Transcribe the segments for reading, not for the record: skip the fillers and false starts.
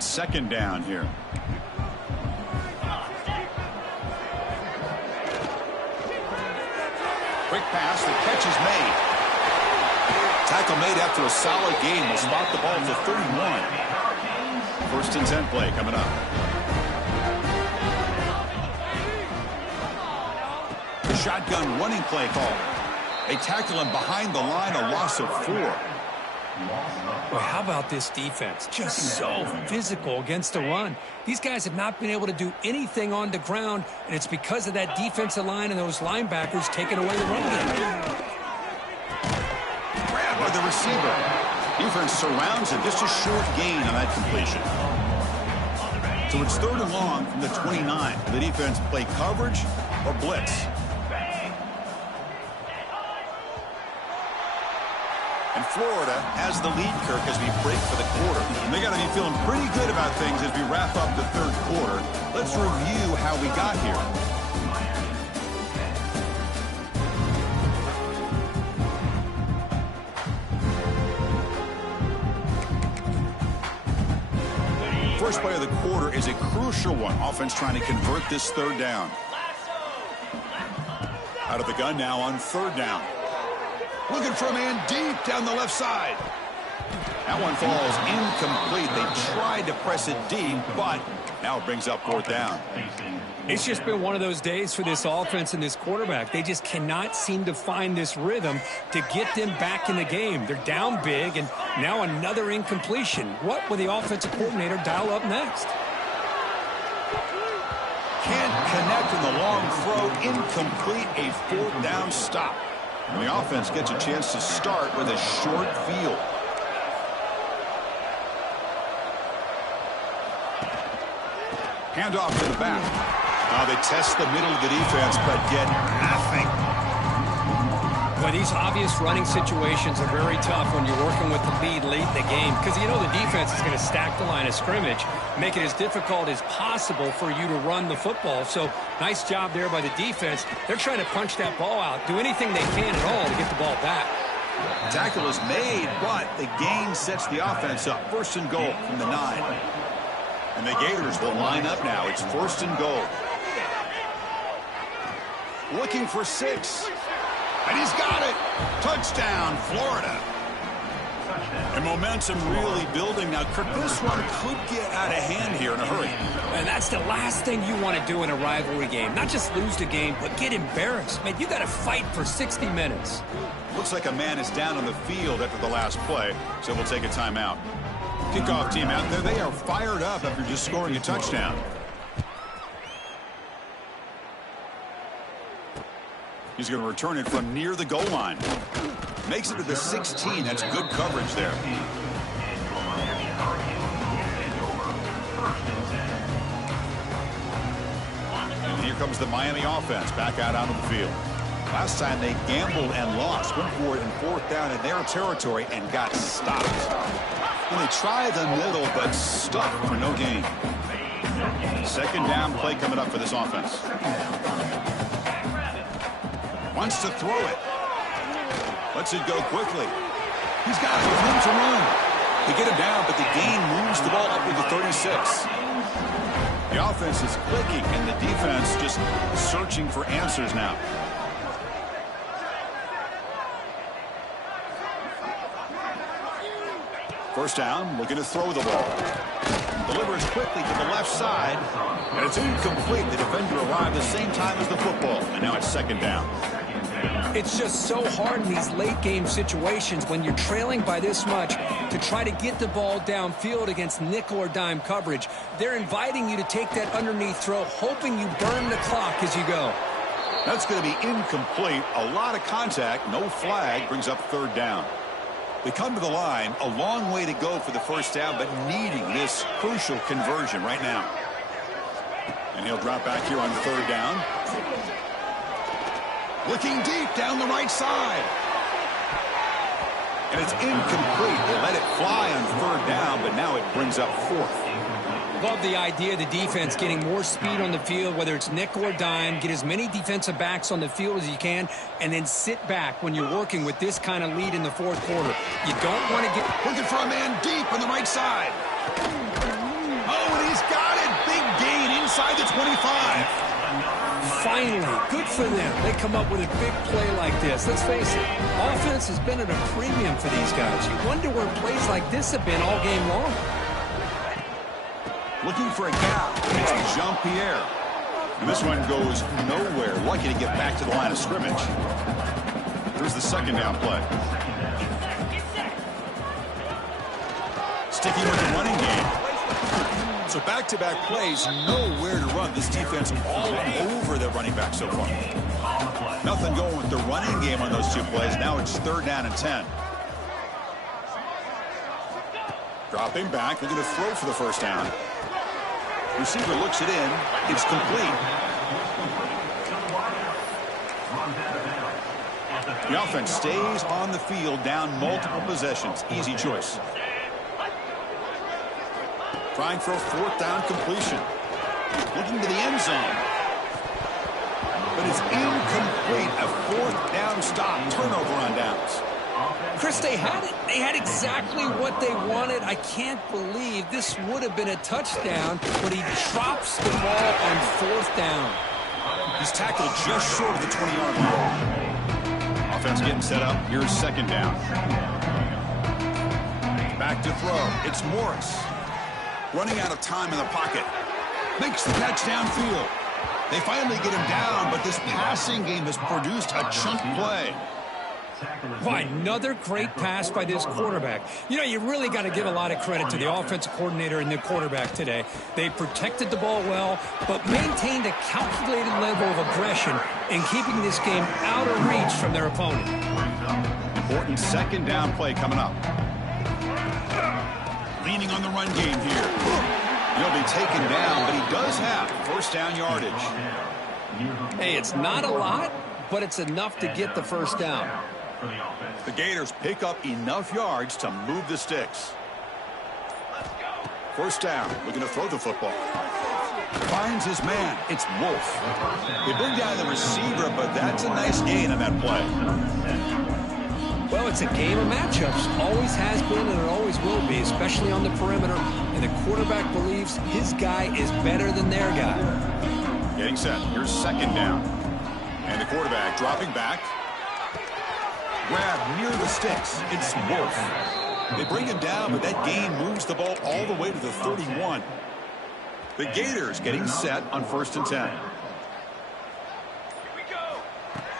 it's second down here. Quick pass, the catch is made. Tackle made after a solid gain. Will spot the ball to 31. First and 10 play coming up. The shotgun running play call. They tackle him behind the line, a loss of 4. Well, how about this defense? Just so physical against the run. These guys have not been able to do anything on the ground, and it's because of that defensive line and those linebackers taking away the run game. Grabbed by the receiver. Defense surrounds it. Just a short gain on that completion. So it's third and long from the 29. The defense play coverage or blitz. And Florida has the lead, Kirk, as we break for the quarter. And they got to be feeling pretty good about things as we wrap up the third quarter. Let's review how we got here. First play of the quarter is a crucial one. Offense trying to convert this third down. Out of the gun now on third down. Looking for a man deep down the left side. That one falls incomplete. They tried to press it deep, but now it brings up fourth down. It's just been one of those days for this offense and this quarterback. They just cannot seem to find this rhythm to get them back in the game. They're down big, and now another incompletion. What will the offensive coordinator dial up next? Can't connect in the long throw. Incomplete, a fourth down stop. And the offense gets a chance to start with a short field. Handoff to the back. They test the middle of the defense, but get nothing. Well, these obvious running situations are very tough when you're working with the lead late in the game, because you know the defense is going to stack the line of scrimmage, make it as difficult as possible for you to run the football. So nice job there by the defense. They're trying to punch that ball out, do anything they can at all to get the ball back. Tackle is made, but the gain sets the offense up. First and goal from the 9. And the Gators will line up now. It's first and goal. Looking for 6. And he's got it. Touchdown, Florida. And momentum really building. Now, Kirk, this one could get out of hand here in a hurry. And that's the last thing you want to do in a rivalry game. Not just lose the game, but get embarrassed. Man, you got to fight for 60 minutes. Looks like a man is down on the field after the last play, so we'll take a timeout. Kickoff team out there, they are fired up after just scoring a touchdown. He's going to return it from near the goal line. Makes it to the 16. That's good coverage there. And here comes the Miami offense back out onto the field. Last time they gambled and lost. Went for it in fourth down in their territory and got stopped. And they tried the middle, but stuck for no gain. Second down play coming up for this offense. Wants to throw it. Lets it go quickly. He's got it. Room to run. They get him down, but the gain moves the ball up to the 36. The offense is clicking, and the defense just searching for answers now. First down, looking to throw the ball. Delivers quickly to the left side, and it's incomplete. The defender arrived the same time as the football, and now it's second down. It's just so hard in these late game situations when you're trailing by this much to try to get the ball downfield against nickel or dime coverage. They're inviting you to take that underneath throw, hoping you burn the clock as you go. That's going to be incomplete. A lot of contact, no flag, brings up third down. They come to the line, a long way to go for the first down, but needing this crucial conversion right now. And he'll drop back here on third down. Looking deep down the right side. And it's incomplete. They let it fly on third down, but now it brings up fourth. Love the idea of the defense getting more speed on the field, whether it's nickel or dime, get as many defensive backs on the field as you can, and then sit back when you're working with this kind of lead in the fourth quarter. You don't want to get... Looking for a man deep on the right side. and he's got it. Big gain inside the 25. Finally, good for them. They come up with a big play like this. Let's face it, offense has been at a premium for these guys. You wonder where plays like this have been all game long. Looking for a gap. It's Jean-Pierre. And this one goes nowhere. Lucky to get back to the line of scrimmage. Here's the second down play. Sticking with the running game. So back-to-back plays, nowhere to run. This defense all over the running back so far. Nothing going with the running game on those two plays. Now it's 3rd down and 10. Dropping back, looking to throw for the first down. Receiver looks it in. It's complete. The offense stays on the field, down multiple possessions. Easy choice. Trying for a 4th down completion. Looking to the end zone. But it's incomplete. A 4th down stop. Turnover on downs. Chris, they had it. They had exactly what they wanted. I can't believe this would have been a touchdown, but he drops the ball on 4th down. He's tackled just short of the 20-yard line. Offense getting set up. Here's 2nd down. Back to throw. It's Morris. Running out of time in the pocket. Makes the catch downfield. They finally get him down, but this passing game has produced a chunk play. Why, another great pass by this quarterback. You know, you really got to give a lot of credit to the offensive coordinator and the quarterback today. They protected the ball well, but maintained a calculated level of aggression in keeping this game out of reach from their opponent. Important 2nd down play coming up. Leaning on the run game here. He'll be taken down, but he does have 1st down yardage. Hey, it's not a lot, but it's enough to get the 1st down. The Gators pick up enough yards to move the sticks. 1st down, looking to throw the football. Finds his man. It's Wolf. They bring down the receiver, but that's a nice gain on that play. Well, it's a game of matchups. Always has been and it always will be, especially on the perimeter. And the quarterback believes his guy is better than their guy. Getting set. Here's 2nd down. And the quarterback dropping back. Grab near the sticks. It's Wolf. They bring him down, but that gain moves the ball all the way to the 31. The Gators getting set on 1st and 10.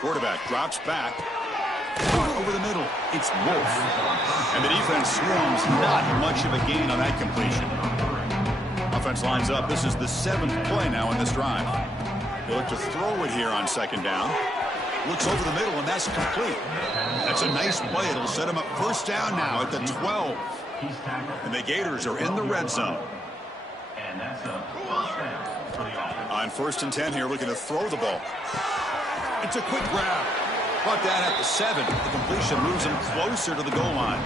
Quarterback drops back. Over the middle, it's Wolf. And the defense swarms, not much of a gain on that completion. Offense lines up. This is the 7th play now in this drive. They look to throw it here on 2nd down. Looks over the middle, and that's complete. That's a nice play. It'll set him up 1st down now at the 12. And the Gators are in the red zone. On 1st and 10 here, looking to throw the ball. It's a quick grab. Brought down at the 7. The completion moves him closer to the goal line.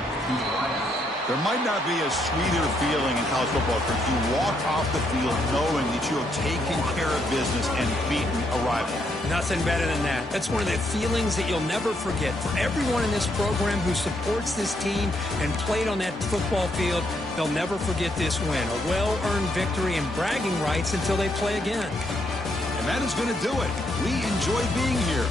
There might not be a sweeter feeling in college football if you walk off the field knowing that you have taken care of business and beaten a rival. Nothing better than that. That's one of the feelings that you'll never forget. For everyone in this program who supports this team and played on that football field, they'll never forget this win. A well-earned victory and bragging rights until they play again. And that is going to do it. We enjoy being here.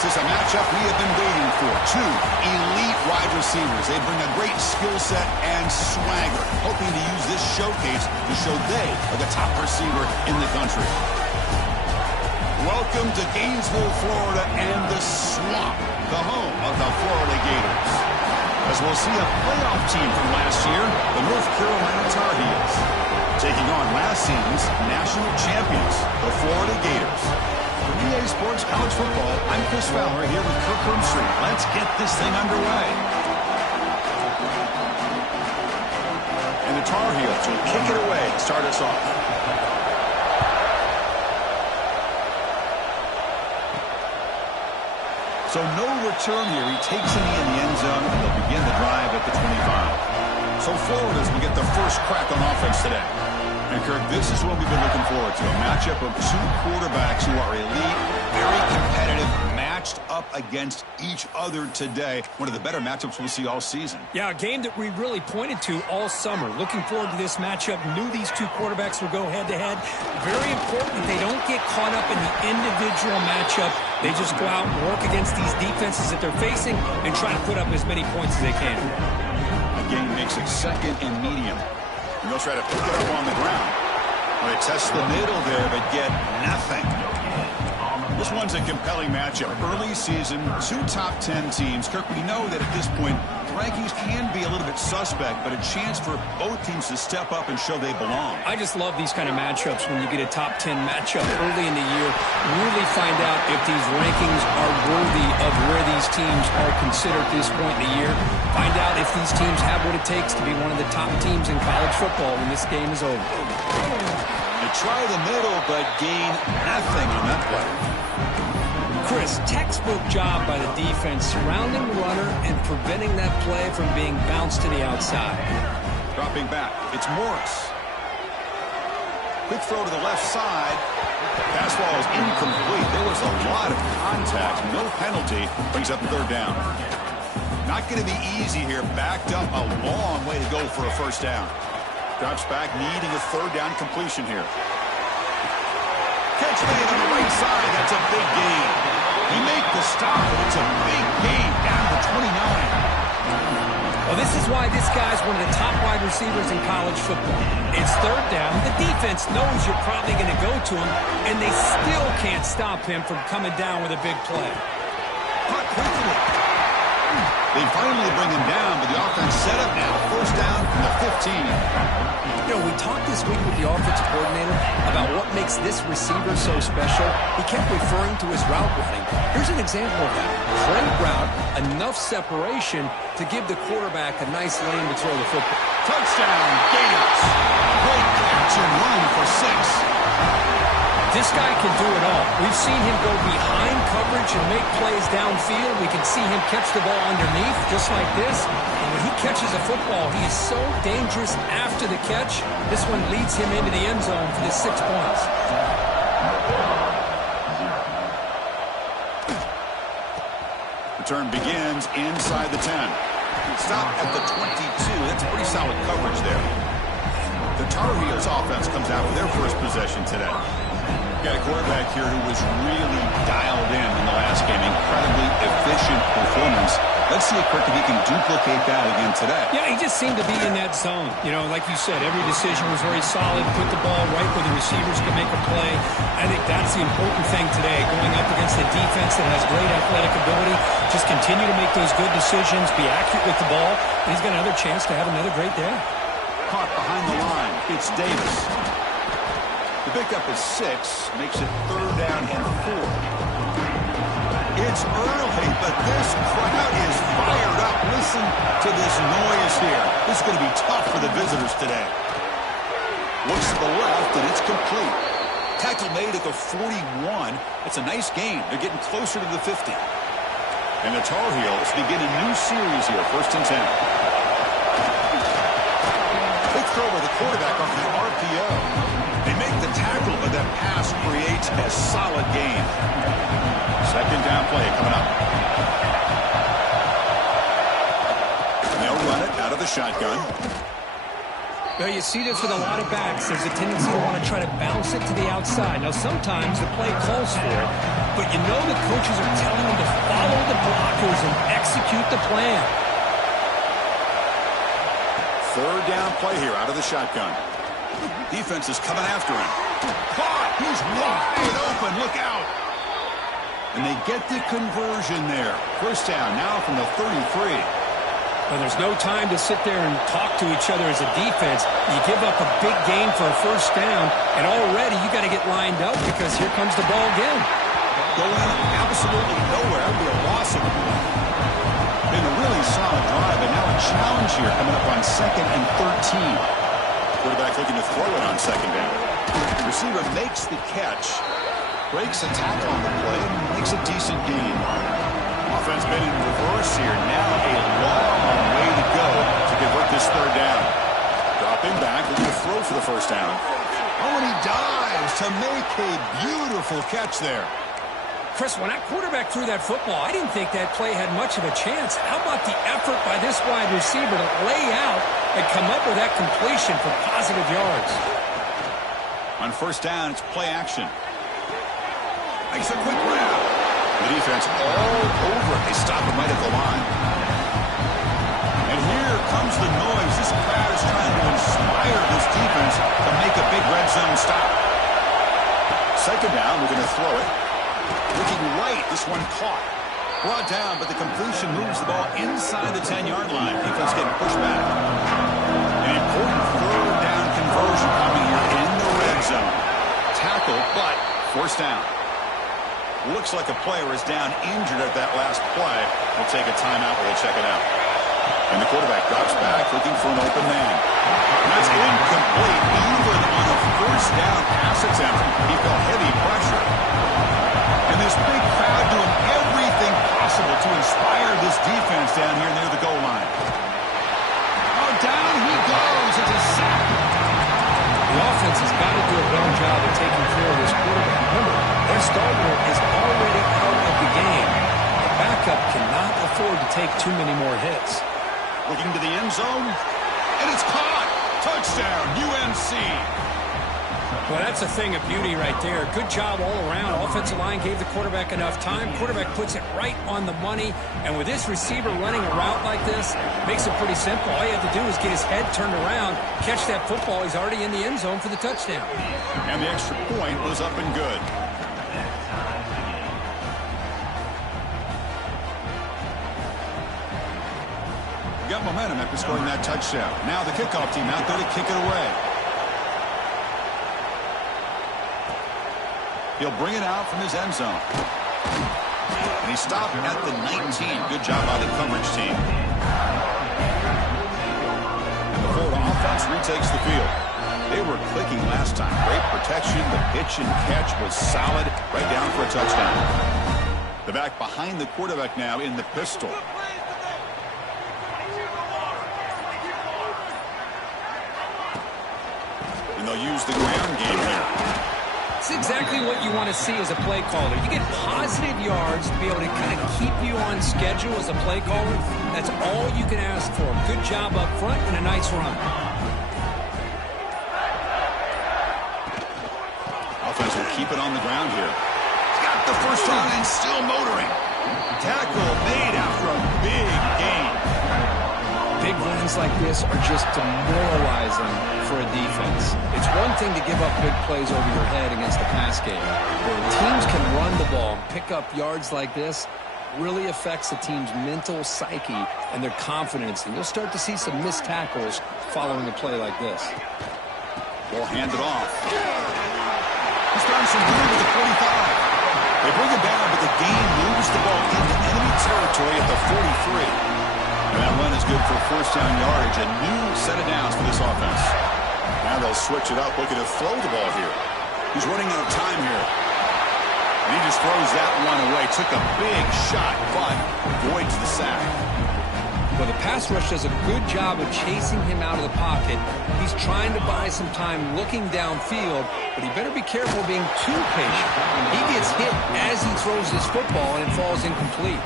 This is a matchup we have been waiting for. Two elite wide receivers. They bring a great skill set and swagger, hoping to use this showcase to show they are the top receiver in the country. Welcome to Gainesville, Florida, and the Swamp, the home of the Florida Gators. As we'll see a playoff team from last year, the North Carolina Tar Heels, taking on last season's national champions, the Florida Gators. For EA Sports College Football, I'm Chris Fowler here with Kirk Herbstreit. Let's get this thing underway. And the Tar Heels will kick it away to start us off. So no return here. He takes it in the end zone, and they'll begin the drive at the 25. So Florida's will get their first crack on offense today. And, Kirk, this is what we've been looking forward to, a matchup of two quarterbacks who are elite, very competitive, matched up against each other today. One of the better matchups we'll see all season. Yeah, a game that we really pointed to all summer. Looking forward to this matchup. Knew these two quarterbacks would go head-to-head. Very important they don't get caught up in the individual matchup. They just go out and work against these defenses that they're facing and try to put up as many points as they can. A game makes it second and medium. And they'll try to pick it up on the ground. Well, they test the middle there, but get nothing. This one's a compelling matchup. Early season, two top 10 teams. Kirk, we know that at this point, the rankings can be a little bit suspect, but a chance for both teams to step up and show they belong. I just love these kind of matchups when you get a top 10 matchup early in the year. Really find out if these rankings are worthy of where these teams are considered at this point in the year. Find out if these teams have what it takes to be one of the top teams in college football when this game is over. They try the middle, but gain nothing on that play. Chris, textbook job by the defense surrounding the runner and preventing that play from being bounced to the outside. Dropping back, it's Morris. Quick throw to the left side. Pass ball is incomplete. There was a lot of contact. No penalty. Brings up third down. Not going to be easy here. Backed up a long way to go for a first down. Drops back, needing a third down completion here. Catch made on the right side. That's a big gain. He make the stop, but it's a big gain down to 29. Well, this is why this guy's one of the top wide receivers in college football. It's third down. The defense knows you're probably going to go to him, and they still can't stop him from coming down with a big play. Caught quickly. They finally bring him down, but the offense set up now. First down from the 15. You know, we talked this week with the offensive coordinator about what makes this receiver so special. He kept referring to his route running. Here's an example of that. Great route, enough separation to give the quarterback a nice lane to throw the football. Touchdown, Gators. Great catch and run for 6. This guy can do it all. We've seen him go behind coverage and make plays downfield. We can see him catch the ball underneath, just like this. And when he catches a football, he is so dangerous after the catch. This one leads him into the end zone for the 6 points. Return begins inside the 10. Stop at the 22. That's pretty solid coverage there. The Tar Heels offense comes out with their first possession today. Got a quarterback here who was really dialed in the last game. Incredibly efficient performance. Let's see if he can duplicate that again today. Yeah, he just seemed to be in that zone. You know, like you said, every decision was very solid. Put the ball right where the receivers can make a play. I think that's the important thing today. Going up against a defense that has great athletic ability. Just continue to make those good decisions. Be accurate with the ball. And he's got another chance to have another great day. Caught behind the line. It's Davis. The pickup is 6, makes it third down and 4. It's early, but this crowd is fired up. Listen to this noise here. This is going to be tough for the visitors today. Looks to the left, and it's complete. Tackle made at the 41. It's a nice gain. They're getting closer to the 50. And the Tar Heels begin a new series here, 1st and 10. Quick throw by the quarterback off the RPO. They make the tackle, but that pass creates a solid gain. Second down play coming up. And they'll run it out of the shotgun. Well, you see this with a lot of backs. There's a tendency to want to try to bounce it to the outside. Now, sometimes the play calls for it, but you know the coaches are telling them to follow the blockers and execute the plan. Third down play here out of the shotgun. Defense is coming after him. Caught! He's wide open. Look out! And they get the conversion there. First down now from the 33. Well, there's no time to sit there and talk to each other as a defense. You give up a big gain for a first down, and already you got to get lined up because here comes the ball again. Going absolutely nowhere. That would be a loss of the ball. Been a really solid drive, and now a challenge here coming up on 2nd and 13. Quarterback looking to throw it on 2nd down. Receiver makes the catch, breaks a tackle on the play, and makes a decent gain. Offense been in reverse here. Now a long way to go to convert this third down. Dropping back, looking to throw for the first down. Oh, and he dives to make a beautiful catch there. Chris, when that quarterback threw that football, I didn't think that play had much of a chance. How about the effort by this wide receiver to lay out and come up with that completion for positive yards? On first down, it's play action. Makes a quick grab. The defense all over it. They stop him right at the line. And here comes the noise. This crowd is trying to inspire this defense to make a big red zone stop. Second down, we're going to throw it. Looking right, this one caught. Brought down, but the completion moves the ball inside the 10-yard line. Defense getting pushed back. An important third down conversion coming here in the red zone. Tackle, but forced down. Looks like a player is down injured at that last play. We'll take a timeout. We'll check it out. And the quarterback drops back, looking for an open man. That's incomplete. Even on a first down pass attempt, he felt heavy pressure. And this big crowd doing everything possible to inspire this defense down here near the goal line. Oh, down he goes. It's a sack. The offense has got to do a better job of taking care of this quarterback. Remember, their starter is already out of the game. The backup cannot afford to take too many more hits. Looking to the end zone, and it's caught. Touchdown, UNC. Well, that's a thing of beauty right there. Good job all around. Offensive line gave the quarterback enough time. Quarterback puts it right on the money. And with this receiver running a route like this, makes it pretty simple. All you have to do is get his head turned around, catch that football. He's already in the end zone for the touchdown. And the extra point was up and good. Got momentum after scoring that touchdown. Now the kickoff team out there to kick it away. He'll bring it out from his end zone. And he stopped at the 19. Good job by the coverage team. And the Florida offense retakes the field. They were clicking last time. Great protection. The pitch and catch was solid. Right down for a touchdown. The back behind the quarterback now in the pistol. And they'll use the ground game here. It's exactly what you want to see as a play caller. You get positive yards to be able to kind of keep you on schedule as a play caller. That's all you can ask for. Good job up front and a nice run. Offense will keep it on the ground here. Got the first down and still motoring. Tackle made after a big gain. Big runs like this are just demoralizing for a defense. It's one thing to give up big plays over your head against the pass game. Where teams can run the ball and pick up yards like this really affects the team's mental psyche and their confidence. And you'll start to see some missed tackles following a play like this. Ball handed off. He's throwing some room with the 45. They bring it down, but the game moves the ball into enemy territory at the 43. And that run is good for first down yardage. A new set of downs for this offense. Now they'll switch it up, looking to throw the ball here. He's running out of time here. And he just throws that one away. Took a big shot, but avoids the sack. Well, the pass rush does a good job of chasing him out of the pocket. He's trying to buy some time looking downfield, but he better be careful being too patient. He gets hit as he throws his football, and it falls incomplete.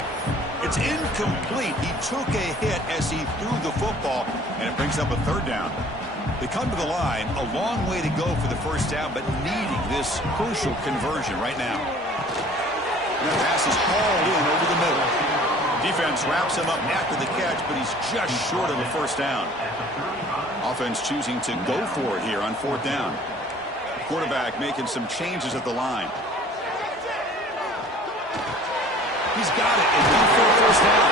It's incomplete. He took a hit as he threw the football, and it brings up a third down. They come to the line, a long way to go for the first down, but needing this crucial conversion right now. And the pass is hauled in over the middle. Defense wraps him up after the catch, but he's just short of a first down. Offense choosing to go for it here on fourth down. Quarterback making some changes at the line. He's got it and done for a first down.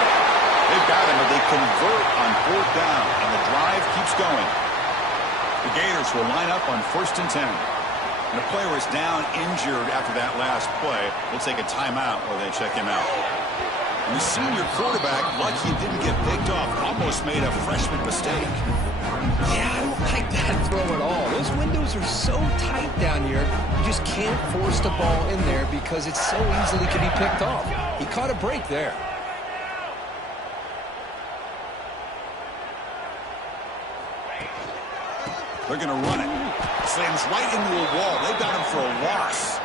They've got him, but they convert on fourth down, and the drive keeps going. The Gators will line up on 1st and 10. And the player is down injured after that last play. We'll take a timeout while they check him out. And the senior quarterback, lucky he didn't get picked off, almost made a freshman mistake. Yeah, I don't like that throw at all. Those windows are so tight down here, you just can't force the ball in there because it so easily can be picked off. He caught a break there. They're going to run it. Slams right into a wall. They've got him for a loss.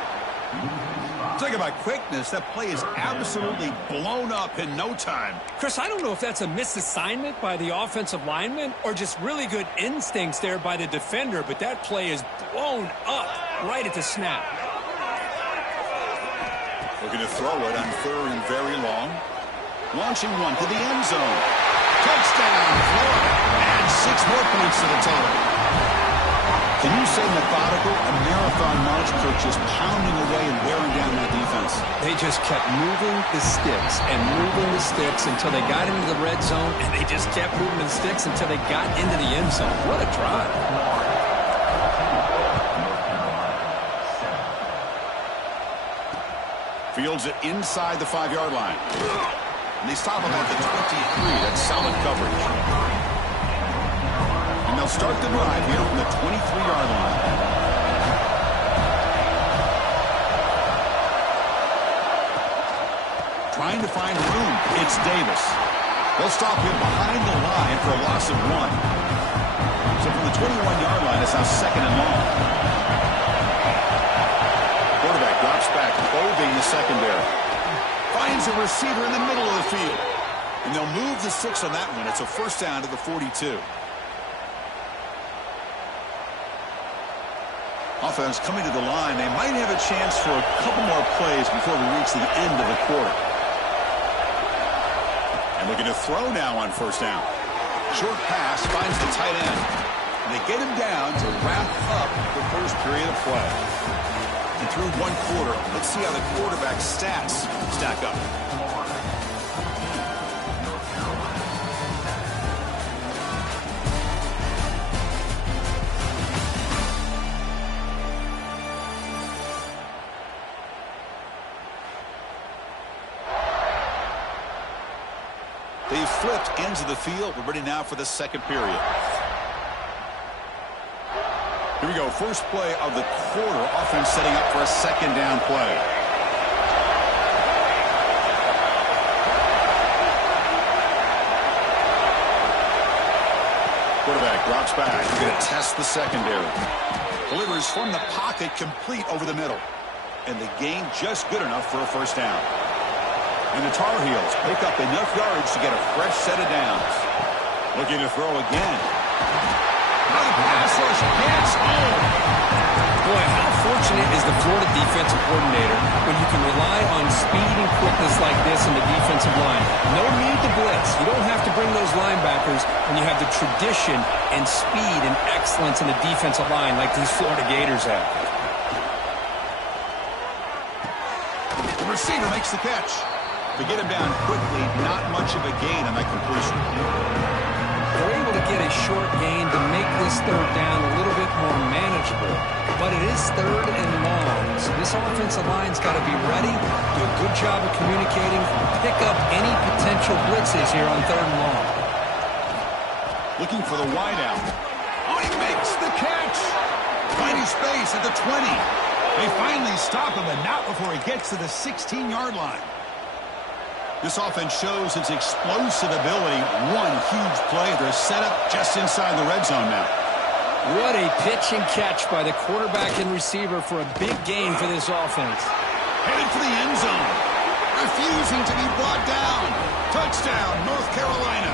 Talk about quickness. That play is absolutely blown up in no time. Chris, I don't know if that's a misassignment by the offensive lineman or just really good instincts there by the defender, but that play is blown up right at the snap. Looking to throw it on 3rd and very long. Launching one to the end zone. Touchdown, Florida. And 6 more points to the total. Can you say methodical? A marathon march, Kirk, just pounding away and wearing down that defense. They just kept moving the sticks and moving the sticks until they got into the red zone, and they just kept moving the sticks until they got into the end zone. What a drive. Fields it inside the 5-yard line. And they stop him at the 23. That's solid coverage. And they'll start the drive here from the 23-yard line. Trying to find room. It's Davis. They'll stop him behind the line for a loss of 1. So from the 21-yard line, it's now 2nd and long. Quarterback drops back, probing the secondary. Finds a receiver in the middle of the field. And they'll move the 6 on that one. It's a first down to the 42. Offense coming to the line. They might have a chance for a couple more plays before we reach the end of the quarter. And looking to throw now on first down. Short pass finds the tight end. And they get him down to wrap up the first period of play. And through one quarter, let's see how the quarterback stats stack up. They've flipped ends of the field. We're ready now for the second period. Here we go. First play of the quarter. Offense setting up for a second down play. Quarterback drops back. We're going to test the secondary. Delivers from the pocket, complete over the middle. And the gain just good enough for a first down. And the Tar Heels pick up enough yards to get a fresh set of downs. Looking to throw again. Now the pass rush gets home. Boy, how fortunate is the Florida defensive coordinator when you can rely on speed and quickness like this in the defensive line. No need to blitz. You don't have to bring those linebackers when you have the tradition and speed and excellence in the defensive line like these Florida Gators have. The receiver makes the catch. To get him down quickly, not much of a gain on that completion. They're able to get a short gain to make this third down a little bit more manageable. But it is 3rd and long, so this offensive line's got to be ready, do a good job of communicating, pick up any potential blitzes here on 3rd and long. Looking for the wideout. Oh, he makes the catch! Finding space at the 20. They finally stop him, but not before he gets to the 16-yard line. This offense shows its explosive ability. One huge play. They're set up just inside the red zone now. What a pitch and catch by the quarterback and receiver for a big gain for this offense. Headed for the end zone. Refusing to be brought down. Touchdown, North Carolina.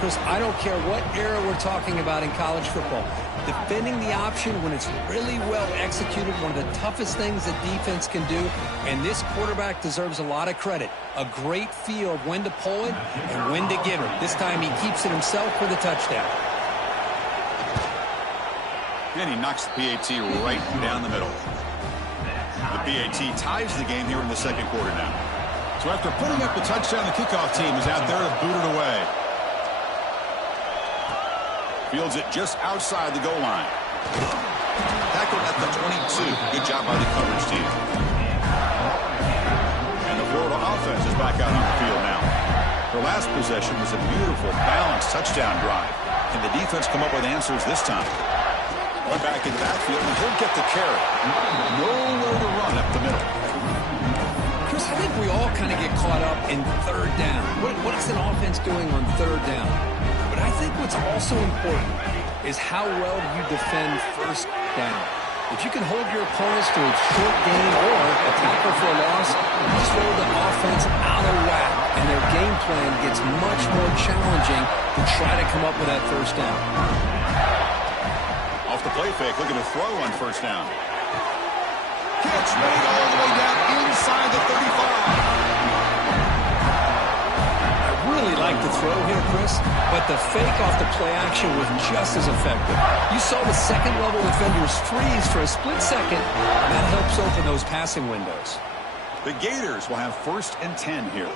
Chris, I don't care what era we're talking about in college football. Defending the option when it's really well executed, one of the toughest things that defense can do, and this quarterback deserves a lot of credit. A great feel of when to pull it and when to give it. This time he keeps it himself for the touchdown. And he knocks the PAT right down the middle. The PAT ties the game here in the second quarter now. So after putting up the touchdown, the kickoff team is out there to boot it away. Fields it just outside the goal line. Tackled at the 22. Good job by the coverage team. And the Florida offense is back out on the field now. Their last possession was a beautiful, balanced touchdown drive. Can the defense come up with answers this time? One back in the backfield, and he'll get the carry. Nowhere to run up the middle. Chris, I think we all kind of get caught up in third down. What is an offense doing on third down? But I think what's also important is how well you defend first down. If you can hold your opponents to a short gain or a tackle for a loss, you throw the offense out of whack, and their game plan gets much more challenging to try to come up with that first down. Off the play fake, looking to throw on first down. Catch made all the way down inside the 35. Really like the throw here, Chris, but the fake off the play action was just as effective. You saw the second-level defenders freeze for a split second, and that helps open those passing windows. The Gators will have 1st and 10 here.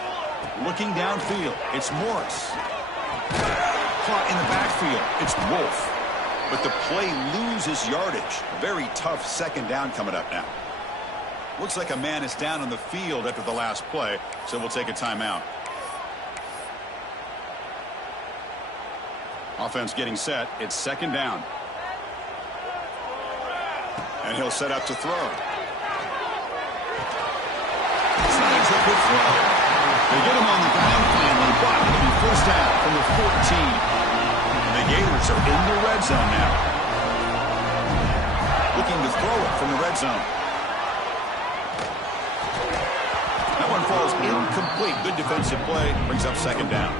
Looking downfield, it's Morris. Caught in the backfield, it's Wolf. But the play loses yardage. A very tough second down coming up now. Looks like a man is down on the field after the last play, so we'll take a timeout. Offense getting set. It's second down. And he'll set up to throw. Snags a good throw. They get him on the ground finally, but it'll be first down from the 14. The Gators are in the red zone now. Looking to throw it from the red zone. That one falls incomplete. Good defensive play. Brings up second down.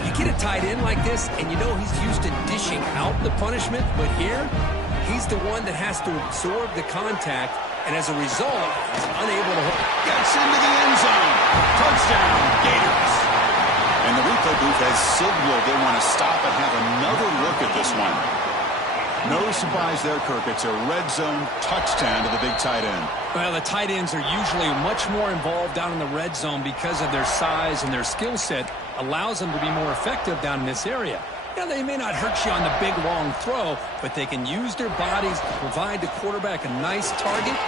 You get a tight end like this, and you know he's used to dishing out the punishment, but here, he's the one that has to absorb the contact, and as a result, he's unable to hold. Gets into the end zone. Touchdown, Gators. And the replay booth has signaled they want to stop and have another look at this one. No surprise there, Kirk. It's a red zone touchdown to the big tight end. Well, the tight ends are usually much more involved down in the red zone because of their size and their skill set allows them to be more effective down in this area. Now, they may not hurt you on the big, long throw, but they can use their bodies to provide the quarterback a nice target.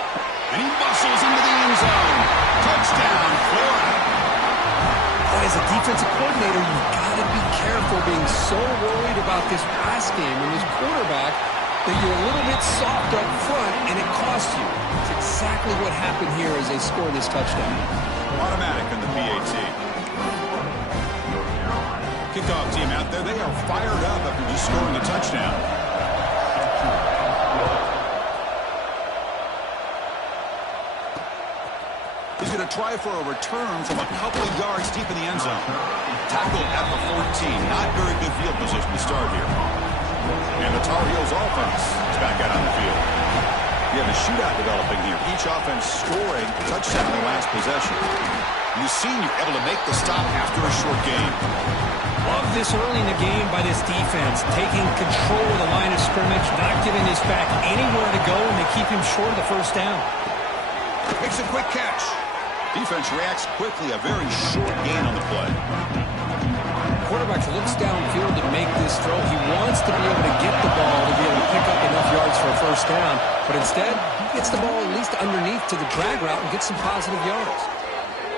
And he muscles into the end zone. Touchdown, Florida. As a defensive coordinator, you've got to be careful being so worried about this pass game and this quarterback that you're a little bit soft up front, and it costs you. It's exactly what happened here as they score this touchdown. Automatic on the PAT. Kickoff team out there, they are fired up after just scoring a touchdown. He's going to try for a return from a couple of yards deep in the end zone. Tackled at the 14. Not very good field position to start here. And the Tar Heels offense is back out on the field. We have a shootout developing here. Each offense scoring a touchdown in the last possession. And the senior able to make the stop after a short game. Love this early in the game by this defense, taking control of the line of scrimmage, not giving this back anywhere to go, and they keep him short of the first down. Makes a quick catch. Defense reacts quickly, a very short gain on the play. Quarterback looks downfield to make this throw. He wants to be able to get the ball to be able to pick up enough yards for a first down, but instead, he gets the ball at least underneath to the drag route and gets some positive yards.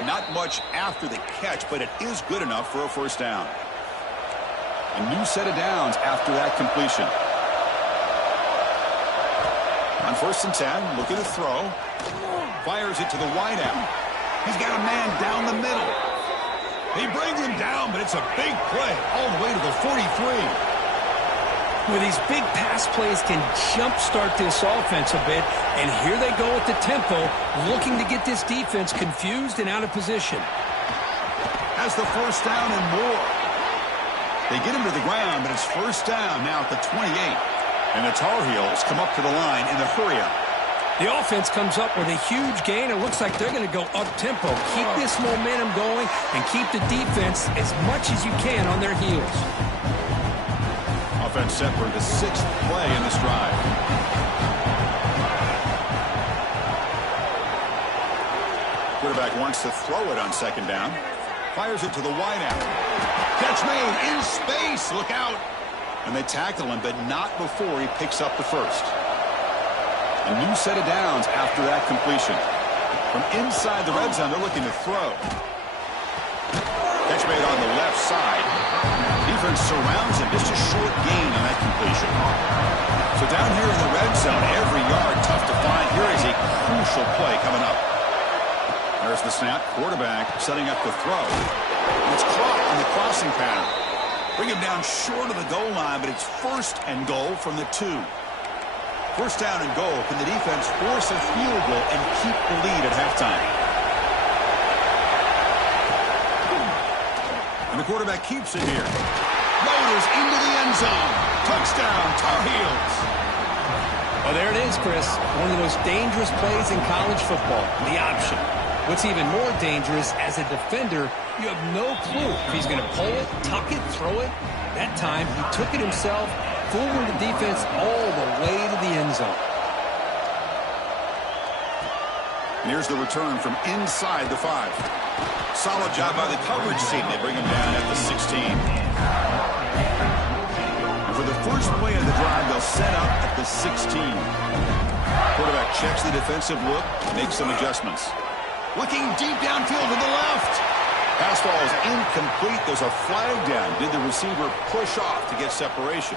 Not much after the catch, but it is good enough for a first down. A new set of downs after that completion. On 1st and 10, looking to throw. Fires it to the wideout. He's got a man down the middle. He brings him down, but it's a big play all the way to the 43. Well, these big pass plays can jumpstart this offense a bit, and here they go at the tempo, looking to get this defense confused and out of position. Has the first down and more. They get him to the ground, but it's first down now at the 28. And the Tar Heels come up to the line in the hurry-up. The offense comes up with a huge gain. It looks like they're going to go up-tempo. Keep this momentum going and keep the defense as much as you can on their heels. Offense set for the 6th play in this drive. Quarterback wants to throw it on second down. Fires it to the wideout. Catch made in space. Look out. And they tackle him, but not before he picks up the first. A new set of downs after that completion. From inside the red zone, they're looking to throw. Catch made on the left side. Defense surrounds him. Just a short gain on that completion. So down here in the red zone, every yard tough to find. Here is a crucial play coming up. There's the snap. Quarterback setting up the throw. And it's caught on the crossing pattern. Bring him down short of the goal line, but it's first and goal from the 2. First down and goal. Can the defense force a field goal and keep the lead at halftime? And the quarterback keeps it here. Motors into the end zone. Touchdown, Tar Heels. Oh, there it is, Chris. One of the most dangerous plays in college football, the option. What's even more dangerous, as a defender, you have no clue if he's going to pull it, tuck it, throw it. That time, he took it himself, fooling the defense all the way to the end zone. And here's the return from inside the 5. Solid job by the coverage team. They bring him down at the 16. And for the first play of the drive, they'll set up at the 16. Quarterback checks the defensive look, makes some adjustments. Looking deep downfield to the left. Pass ball is incomplete. There's a flag down. Did the receiver push off to get separation?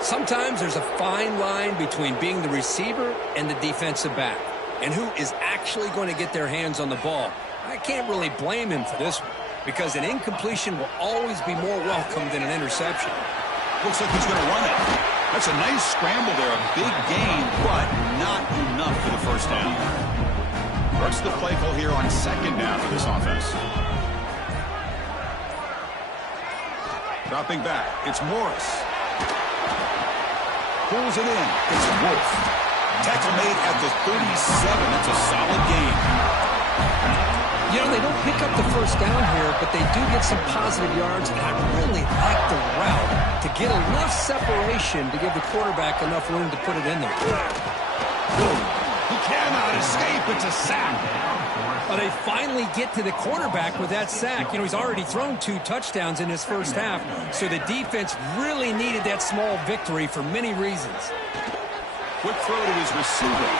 Sometimes there's a fine line between being the receiver and the defensive back, and who is actually going to get their hands on the ball. I can't really blame him for this one, because an incompletion will always be more welcome than an interception. Looks like he's going to run it. That's a nice scramble there. A big gain, but not enough for the first down. What's the play call here on second down for this offense? Dropping back. It's Morris. Pulls it in. It's Wolf. Tackle made at the 37. That's a solid gain. You know, they don't pick up the first down here, but they do get some positive yards, and I really like the route to get enough separation to give the quarterback enough room to put it in there. He cannot escape. It's a sack. Well, they finally get to the quarterback with that sack. You know, he's already thrown 2 touchdowns in his first half, so the defense really needed that small victory for many reasons. Quick throw to his receiver.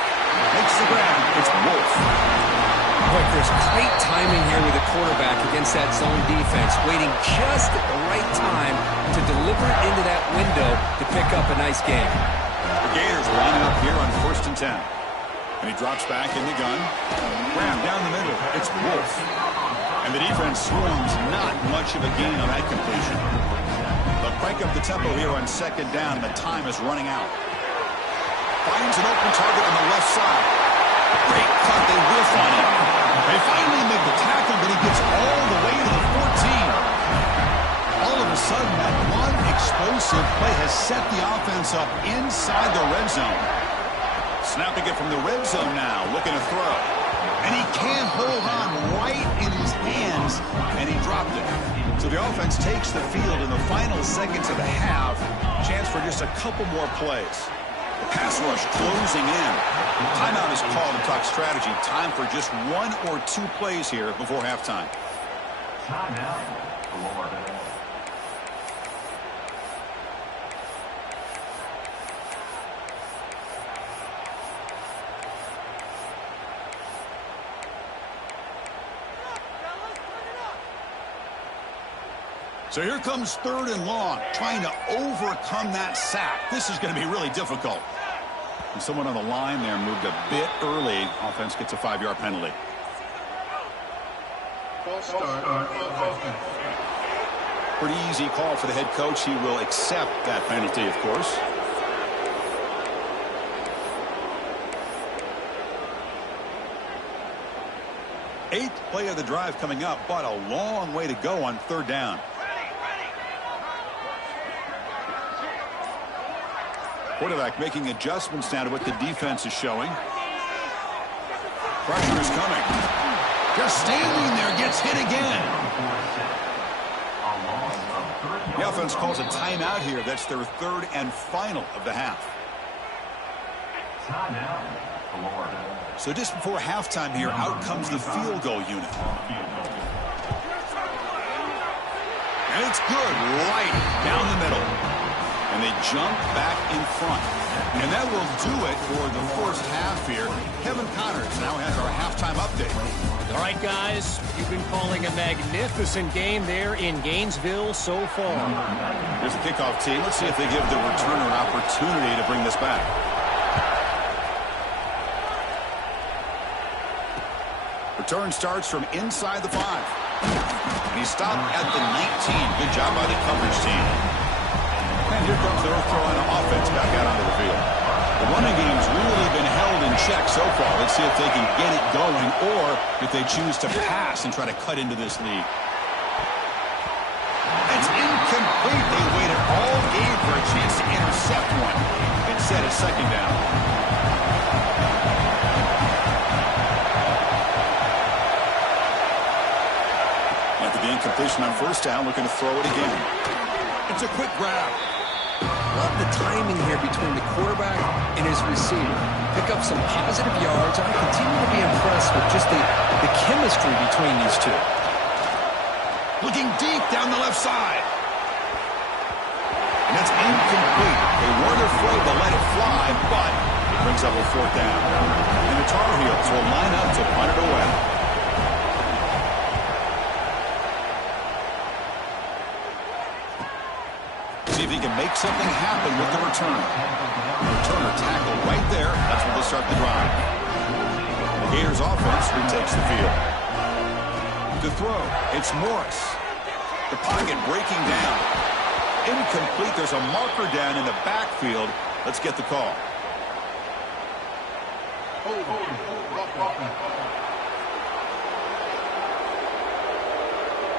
Makes the grab. It's Wolf. But there's great timing here with the quarterback against that zone defense, waiting just at the right time to deliver it into that window to pick up a nice game. The Gators lining up here on 1st and 10. And he drops back in the gun. Grab down the middle. It's Wolf. And the defense swarms not much of a gain on that completion. They'll crank up the tempo here on second down, and the time is running out. Finds an open target on the left side. Great cut. They whiff on him. They finally make the tackle, but he gets all the way to the 14. All of a sudden, that one explosive play has set the offense up inside the red zone. Snapping it from the red zone now, looking to throw. And he can't hold on right in his hands, and he dropped it. So the offense takes the field in the final seconds of the half. Chance for just a couple more plays. The pass rush closing in. Timeout is called to talk strategy. Time for just 1 or 2 plays here before halftime. Timeout. So here comes 3rd and long, trying to overcome that sack. This is going to be really difficult. And someone on the line there moved a bit early. Offense gets a 5-yard penalty. Pretty easy call for the head coach. He will accept that penalty, of course. Eighth play of the drive coming up, but a long way to go on third down. Quarterback making adjustments now to what the defense is showing. Pressure is coming. Just standing there, gets hit again. The offense calls a timeout here. That's their third and final of the half. So just before halftime here, out comes the field goal unit. And it's good, right down the middle. And they jump back in front. And that will do it for the first half here. Kevin Connors now has our halftime update. All right, guys, you've been calling a magnificent game there in Gainesville so far. Here's the kickoff team. Let's see if they give the returner an opportunity to bring this back. Return starts from inside the 5. And he stopped at the 19. Good job by the coverage team. And here comes the North Carolina offense back out onto the field. The running game's really been held in check so far. Let's see if they can get it going or if they choose to pass and try to cut into this lead. It's incomplete. They waited all game for a chance to intercept one. Instead, it's second down. After the incompletion on first down, looking to throw it again. It's a quick grab. Love the timing here between the quarterback and his receiver. Pick up some positive yards. I continue to be impressed with just the chemistry between these two. Looking deep down the left side. And that's incomplete. They weren't afraid to let it fly, but it brings up a fourth down. And the Tar Heels will line up to punt it away. See if he can make something happen with the return. Returner tackled right there. That's where they'll start the drive. The Gators offense retakes the field. To throw, it's Morris. The pocket breaking down. Incomplete. There's a marker down in the backfield. Let's get the call.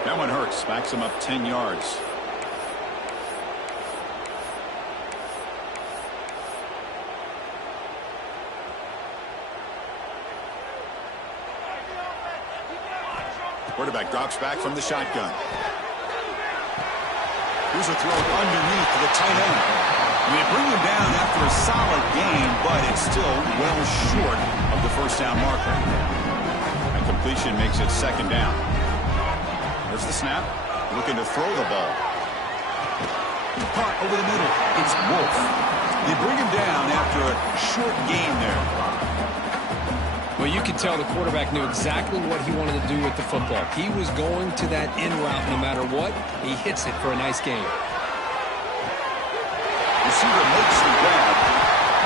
That one hurts. Backs him up 10 yards. Quarterback drops back from the shotgun. Here's a throw underneath to the tight end. And they bring him down after a solid gain, but it's still well short of the first down marker. And completion makes it second down. There's the snap. Looking to throw the ball. Caught over the middle. It's Wolf. They bring him down after a short gain there. Well, you could tell the quarterback knew exactly what he wanted to do with the football. He was going to that in route no matter what. He hits it for a nice gain. Receiver makes the grab.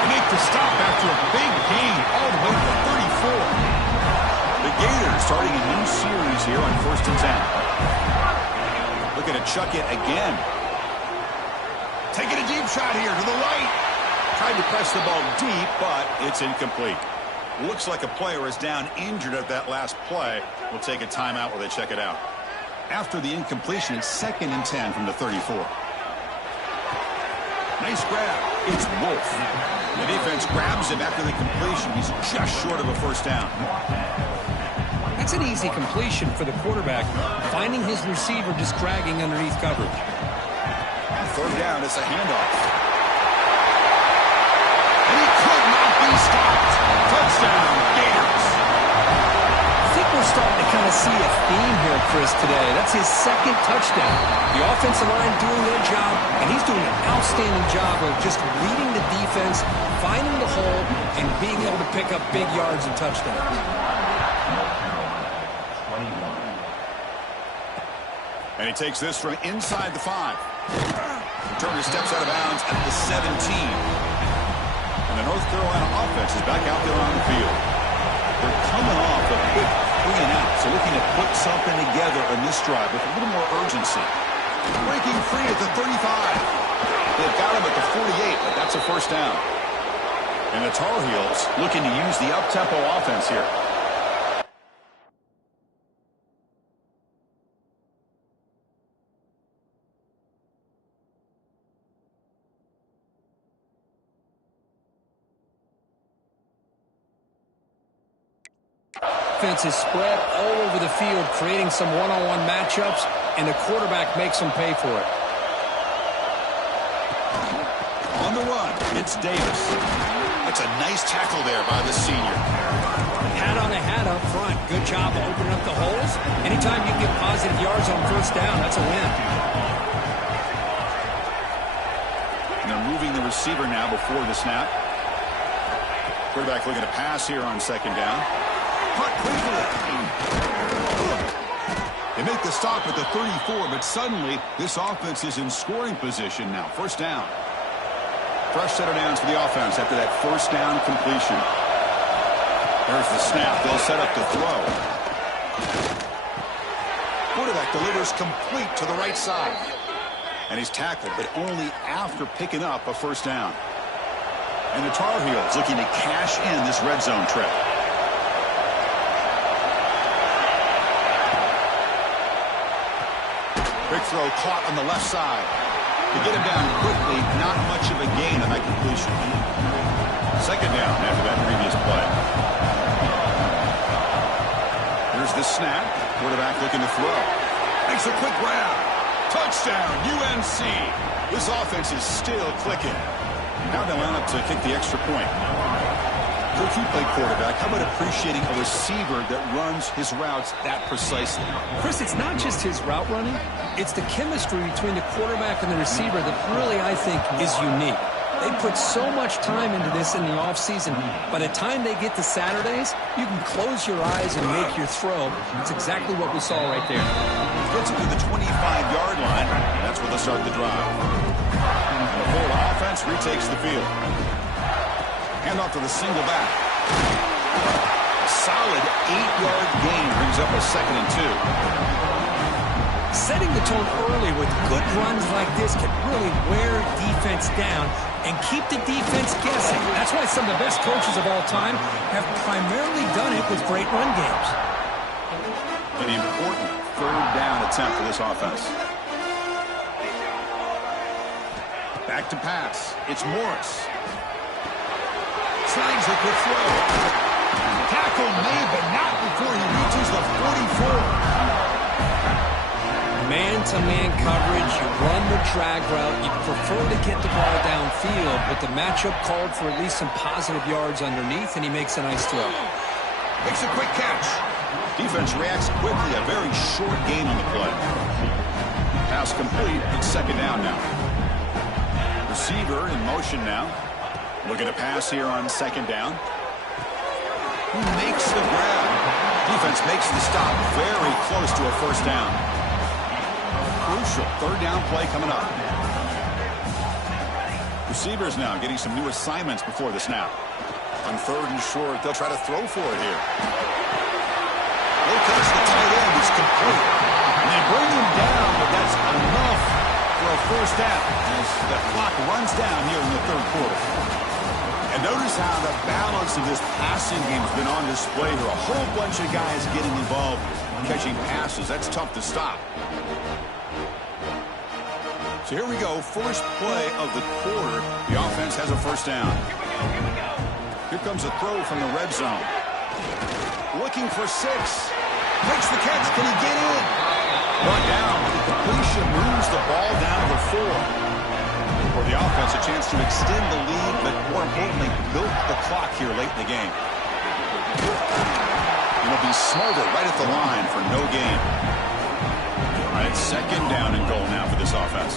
They make the stop after a big gain all the way to 34. The Gators starting a new series here on 1st and 10. Looking to chuck it again. Taking a deep shot here to the right. Tried to press the ball deep, but it's incomplete. Looks like a player is down injured at that last play. We'll take a timeout while they check it out. After the incompletion, it's 2nd and 10 from the 34. Nice grab. It's Wolf. The defense grabs him after the completion. He's just short of a first down. That's an easy completion for the quarterback, finding his receiver just dragging underneath coverage. Third down, it's a handoff. And he could not be stopped. Touchdown, Gators. I think we're starting to kind of see a theme here, Chris, today. That's his second touchdown. The offensive line doing their job, and he's doing an outstanding job of just leading the defense, finding the hole, and being able to pick up big yards and touchdowns. And he takes this from inside the 5. Turner steps out of bounds at the 17. And the North Carolina offense is back out there on the field. They're coming off a quick 3 and out, so looking to put something together in this drive with a little more urgency. Breaking free at the 35. They've got him at the 48, but that's a first down. And the Tar Heels looking to use the up-tempo offense here. offense is spread all over the field, creating some one-on-one matchups, and the quarterback makes them pay for it. On the run, it's Davis. That's a nice tackle there by the senior. Hat on a hat up front. Good job opening up the holes. Anytime you can get positive yards on first down, that's a win. And they're moving the receiver now before the snap. Quarterback looking to pass here on second down. Caught quickly. They make the stop at the 34, but suddenly this offense is in scoring position now. First down. Fresh set of downs for the offense after that first down completion. There's the snap. They'll set up to throw. Quarterback delivers complete to the right side. And he's tackled, but only after picking up a first down. And the Tar Heels looking to cash in this red zone trip. Big throw caught on the left side. To get him down quickly, not much of a gain on that completion. Second down after that previous play. Here's the snap. Quarterback looking to throw. Makes a quick grab. Touchdown, UNC. This offense is still clicking. Now they line up to kick the extra point. Coach, you play quarterback. How about appreciating a receiver that runs his routes that precisely? Chris, it's not just his route running. It's the chemistry between the quarterback and the receiver that really, I think, is unique. They put so much time into this in the offseason. By the time they get to Saturdays, you can close your eyes and make your throw. That's exactly what we saw right there. Gets it to the 25-yard line. That's where they'll start the drive. And the Florida offense retakes the field. Hand off to the single back. A solid 8-yard gain brings up a 2nd and 2. Setting the tone early with good runs like this can really wear defense down and keep the defense guessing. That's why some of the best coaches of all time have primarily done it with great run games. An important third down attempt for this offense. Back to pass. It's Morris. Slides it with throw. Tackle made, but not before he reaches the 44. Man-to-man coverage, you run the drag route, you prefer to get the ball downfield, but the matchup called for at least some positive yards underneath, and he makes a nice throw. Makes a quick catch. Defense reacts quickly, a very short gain on the play. Pass complete, it's second down now. Receiver in motion now. Looking to pass here on second down. Who makes the grab? Defense makes the stop very close to a first down. Crucial third down play coming up. Receivers now getting some new assignments before the snap. On third and short, they'll try to throw for it here. Low pass, the tight end is complete. And they bring him down, but that's enough for a first down as the clock runs down here in the third quarter. And notice how the balance of this passing game has been on display here. A whole bunch of guys getting involved, catching passes. That's tough to stop. So here we go, first play of the quarter. The offense has a first down. Here comes a throw from the red zone. Looking for 6. Makes the catch. Can he get in? Brought down. The completion moves the ball down to the 4. For the offense, a chance to extend the lead, but more importantly, milk the clock here late in the game. It'll be Smolder right at the line for no gain. All right, second down and goal now for this offense.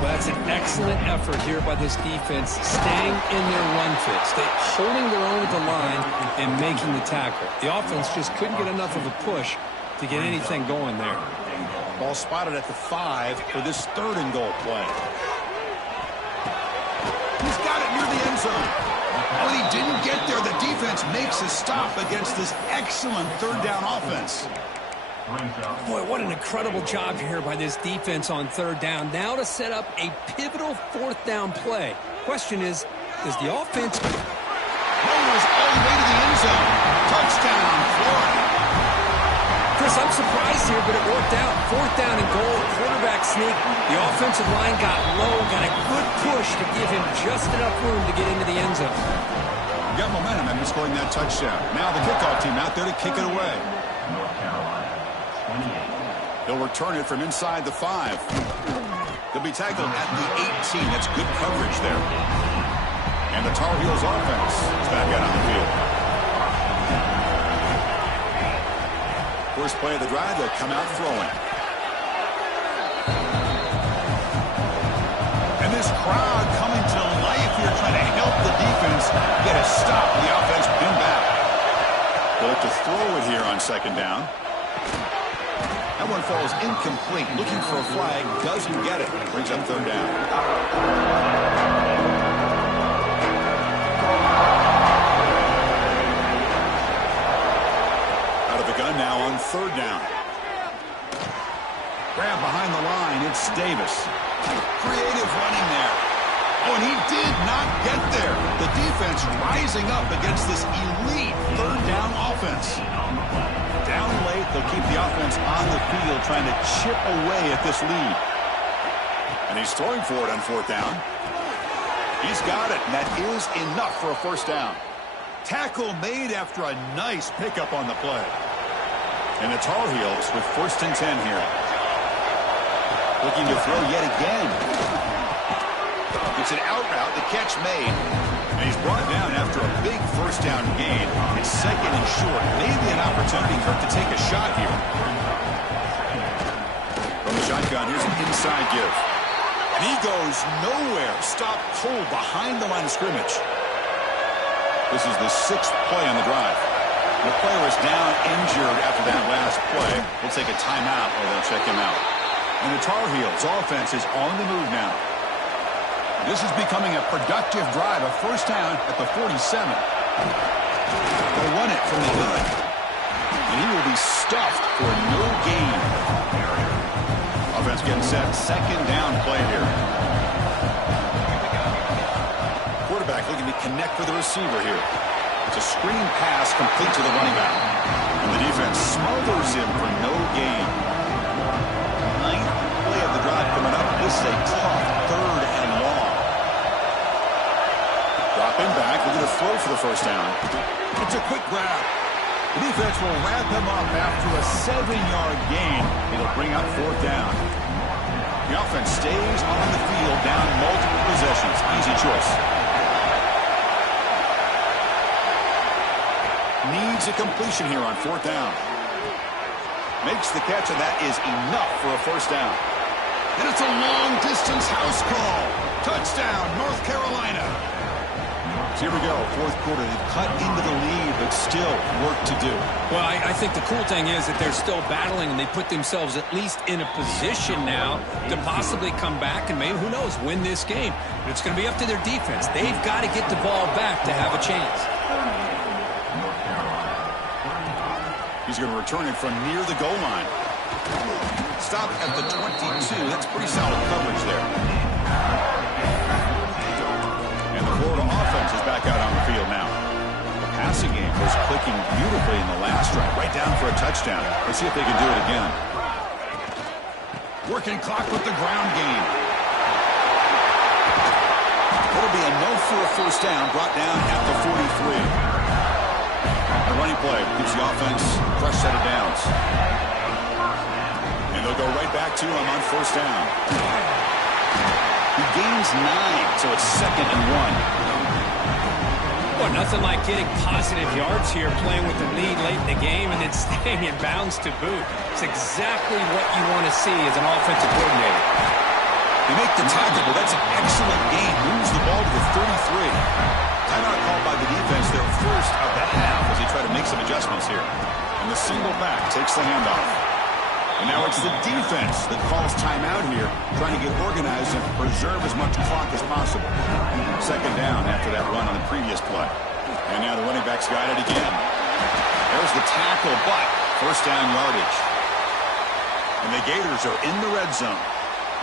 Well, that's an excellent effort here by this defense, staying in their run fit, holding their own at the line and making the tackle. The offense just couldn't get enough of a push to get anything going there. Ball spotted at the 5 for this third and goal play. He's got it near the end zone. But he didn't get there. The defense makes a stop against this excellent third down offense. Boy, what an incredible job here by this defense on third down. Now to set up a pivotal fourth down play. Question is, does the offense... Rolls all the way to the end zone. Touchdown, Florida. Chris, I'm surprised here, but it worked out. Fourth down and goal, quarterback sneak. The offensive line got low, got a good push to give him just enough room to get into the end zone. got momentum and scoring that touchdown. Now the kickoff team out there to kick it away. North Carolina, 28. He'll return it from inside the 5. He'll be tackled at the 18. That's good coverage there. And the Tar Heels offense is back out on the field. First play of the drive, they'll come out throwing. And this crowd coming to life here, trying to help the defense get a stop. The offense been back. They'll look to throw it here on second down. That one falls incomplete. Looking for a flag, doesn't get it. Brings up third down. Out of the gun now on third down. Grab behind the line. It's Davis. Creative running there. Oh, and he did not get there. The defense rising up against this elite third down offense. Down late, they'll keep the offense on the field trying to chip away at this lead. And he's throwing for it on fourth down. He's got it, and that is enough for a first down. Tackle made after a nice pickup on the play. And the Tar Heels with 1st and 10 here. Looking to throw yet again. It's an out route, the catch made. And he's brought down after a big first down gain. It's second and short. Maybe an opportunity for him to take a shot here. From the shotgun, here's an inside give. And he goes nowhere. Stop cold behind the line of scrimmage. This is the 6th play on the drive. The player is down injured after that last play. We'll take a timeout or they'll check him out. And the Tar Heels offense is on the move now. This is becoming a productive drive. A first down at the 47. They'll run it from the gun. And he will be stuffed for no gain. Offense getting set. Second down play here. Quarterback looking to connect with the receiver here. It's a screen pass complete to the running back. And the defense smothers him for no gain. 9th play of the drive coming up. This is a tough third and long. Dropping back, looking to throw for the first down. It's a quick grab. The defense will wrap him up after a 7-yard gain. It'll bring up fourth down. The offense stays on the field down multiple possessions. Easy choice. Needs a completion here on fourth down. Makes the catch, and that is enough for a first down. And it's a long-distance house call. Touchdown, North Carolina. So here we go, fourth quarter. They've cut into the lead, but still work to do. Well, I think the cool thing is that they're still battling, and they put themselves at least in a position now to possibly come back and maybe, who knows, win this game. But it's going to be up to their defense. They've got to get the ball back to have a chance. He's going to return it from near the goal line. Stop at the 22. That's pretty solid coverage there. And the Florida offense is back out on the field now. The passing game was clicking beautifully in the last drive, right down for a touchdown. Let's see if they can do it again. Working clock with the ground game. It'll be enough for a first down, brought down at the 43. The running play gives the offense a fresh set of downs. And they'll go right back to him on first down. He gains 9, so it's 2nd and 1. Well, nothing like getting positive yards here, playing with the lead late in the game, and then staying in bounds to boot. It's exactly what you want to see as an offensive coordinator. They make the tackle, but that's an excellent game. Moves the ball to the 33. Timeout called by the defense, their first of the half, as they try to make some adjustments here. And the single back takes the handoff. And now it's the defense that calls timeout here, trying to get organized and preserve as much clock as possible. Second down after that run on the previous play. And now the running back's got it again. There's the tackle, but first down yardage. And the Gators are in the red zone.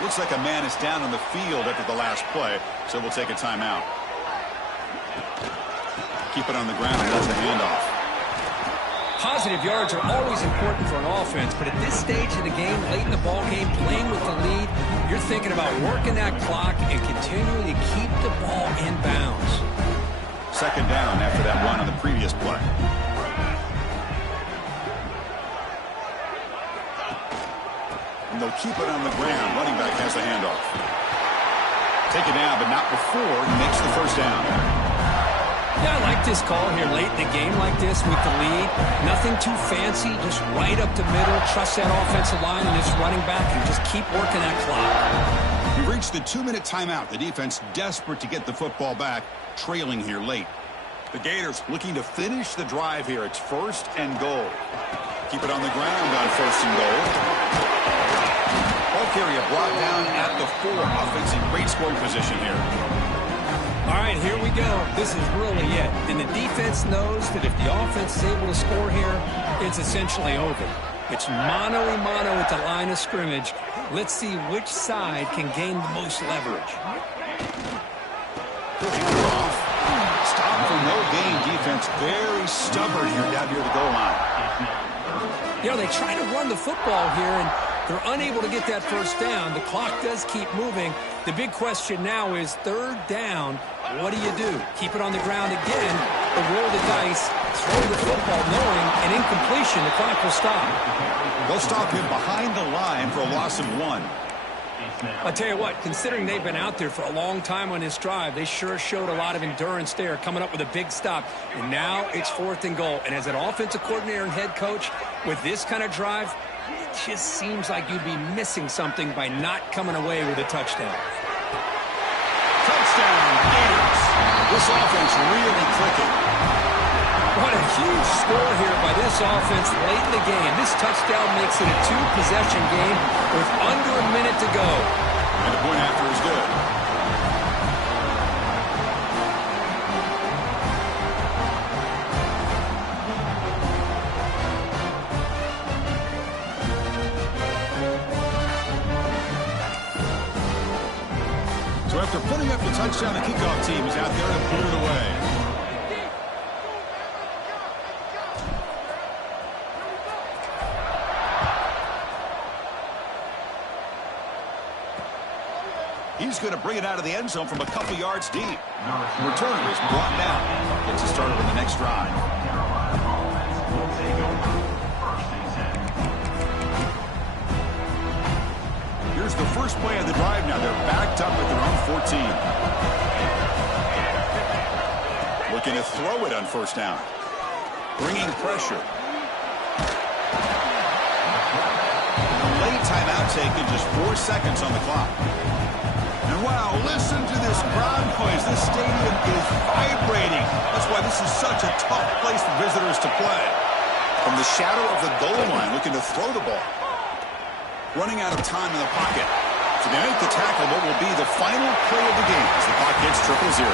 Looks like a man is down on the field after the last play, so we'll take a timeout. Keep it on the ground and does the handoff. Positive yards are always important for an offense, but at this stage of the game, late in the ball game, playing with the lead, you're thinking about working that clock and continuing to keep the ball in bounds. Second down after that run on the previous play. And they'll keep it on the ground. Running back has the handoff. Take it down, but not before he makes the first down. Yeah, I like this call here late in the game like this with the lead. Nothing too fancy, just right up the middle. Trust that offensive line and this running back and just keep working that clock. We reached the 2-minute timeout. The defense desperate to get the football back, trailing here late. The Gators looking to finish the drive here. It's 1st and goal. Keep it on the ground on 1st and goal. Ball carrier brought down at the 4. Offense in great scoring position here. All right, here we go. This is really it. And the defense knows that if the offense is able to score here, it's essentially over. It's mano-a-mano at the line of scrimmage. Let's see which side can gain the most leverage. Stop for no gain defense. Very stubborn here down near the goal line. You know, they try to run the football here, and they're unable to get that first down. The clock does keep moving. The big question now is 3rd down. What do you do? Keep it on the ground again, or roll the dice, throw the football, knowing an incompletion, the clock will stop. They'll stop him behind the line for a loss of 1. I'll tell you what, considering they've been out there for a long time on this drive, they sure showed a lot of endurance there, coming up with a big stop. And now it's 4th and goal. And as an offensive coordinator and head coach, with this kind of drive, it just seems like you'd be missing something by not coming away with a touchdown. Touchdown, Gators. This offense really clicking. What a huge score here by this offense late in the game. This touchdown makes it a 2-possession game with under a minute to go. And the point after is good. So after putting up the touchdown, the kickoff team is out there to put it away. He's going to bring it out of the end zone from a couple yards deep. The returner is brought down. Gets us started on the next drive. Here's the first play of the drive now. They're backed up at their own 14. Looking to throw it on 1st down. Bringing pressure. A late timeout taken, just 4 seconds on the clock. And wow, listen to this crowd noise. This stadium is vibrating. That's why this is such a tough place for visitors to play. From the shadow of the goal line, looking to throw the ball. Running out of time in the pocket. To make the tackle, what will be the final play of the game as the clock hits 0-0.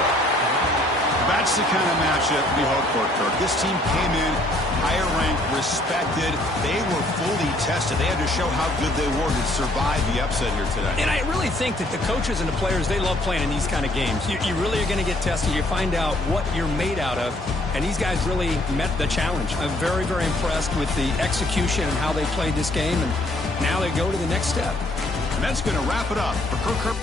That's the kind of matchup we hope for, Kirk. This team came in higher ranked, respected. They were fully tested. They had to show how good they were to survive the upset here today. And I really think that the coaches and the players, they love playing in these kind of games. You really are going to get tested. You find out what you're made out of. And these guys really met the challenge. I'm very, very impressed with the execution and how they played this game. And now they go to the next step. And that's going to wrap it up for Kirk.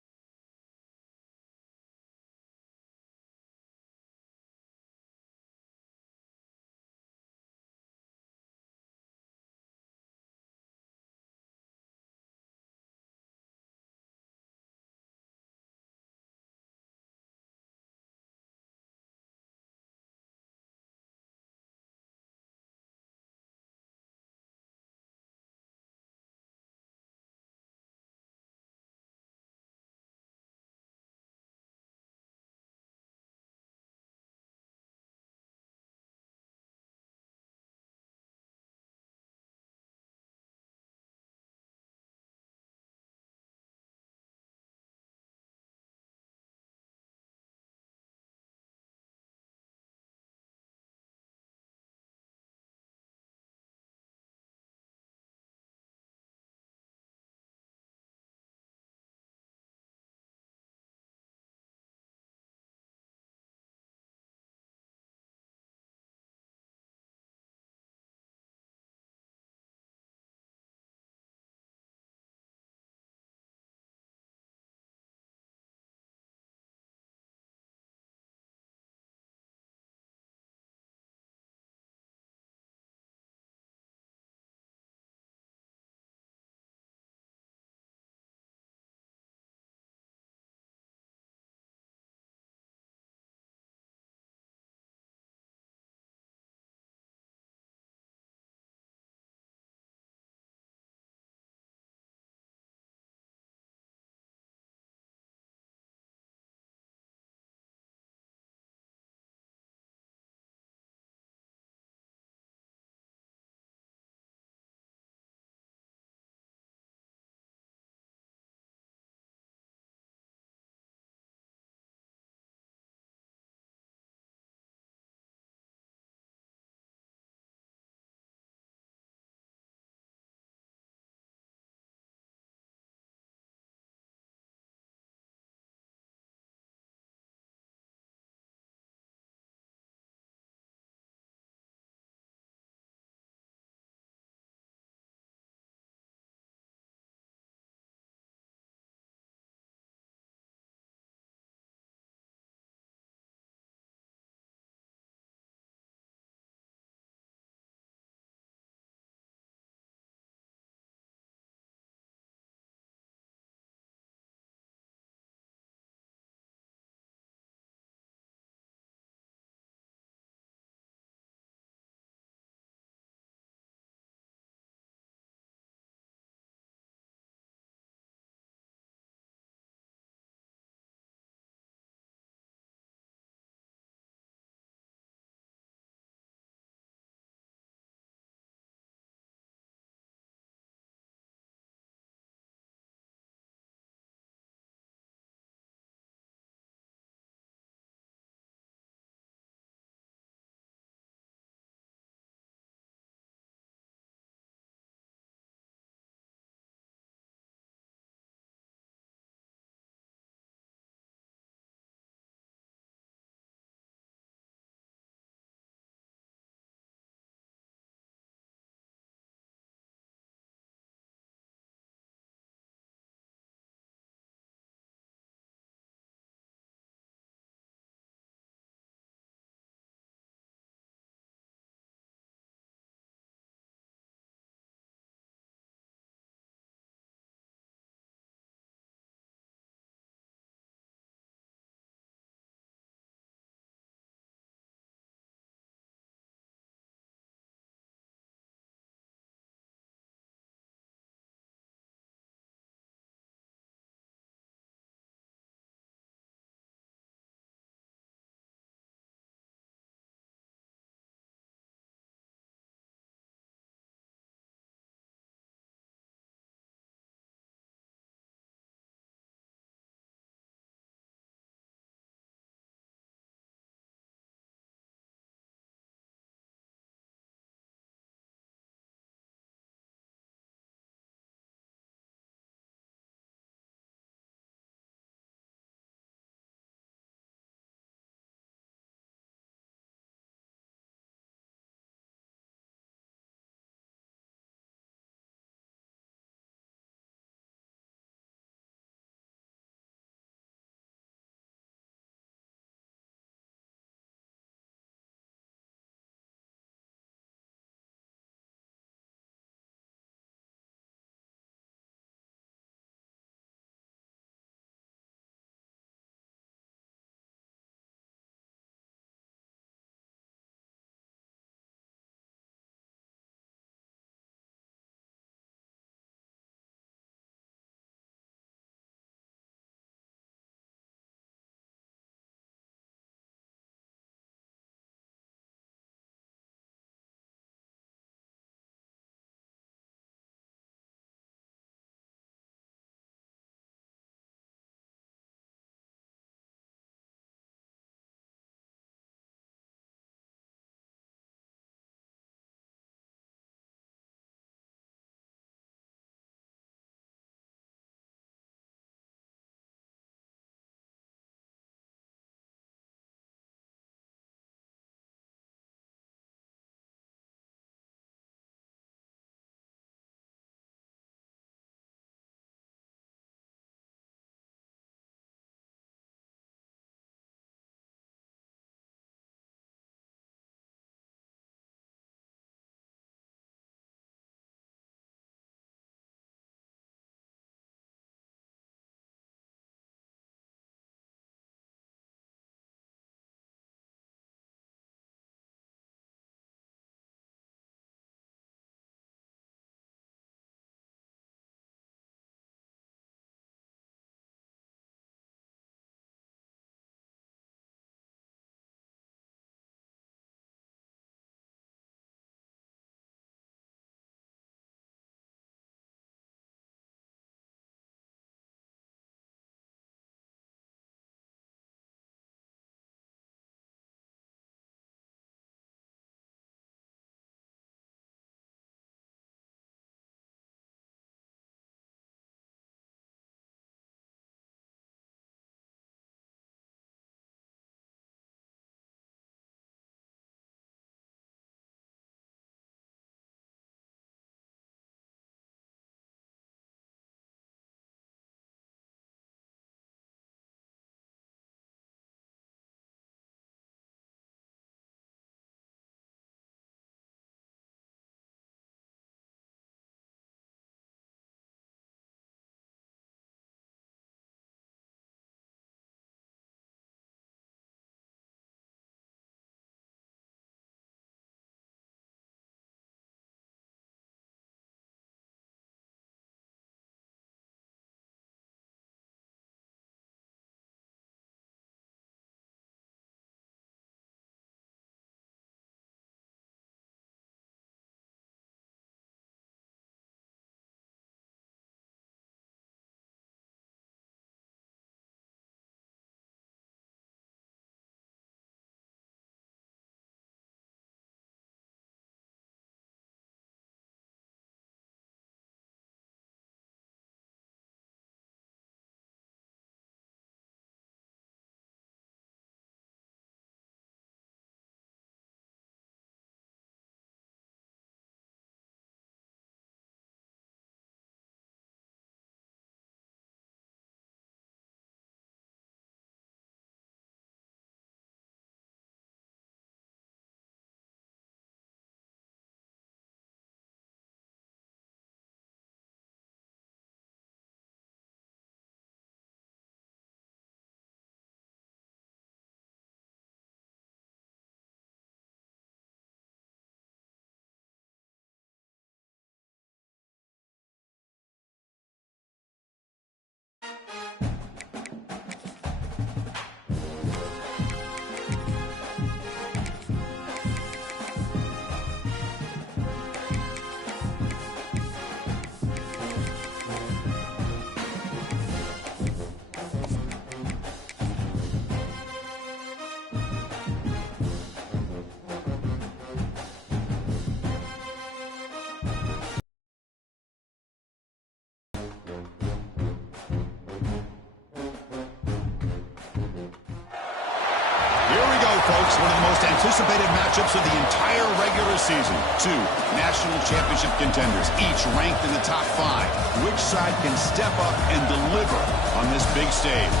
we go, folks. One of the most anticipated matchups of the entire regular season. Two national championship contenders, each ranked in the top 5. Which side can step up and deliver on this big stage?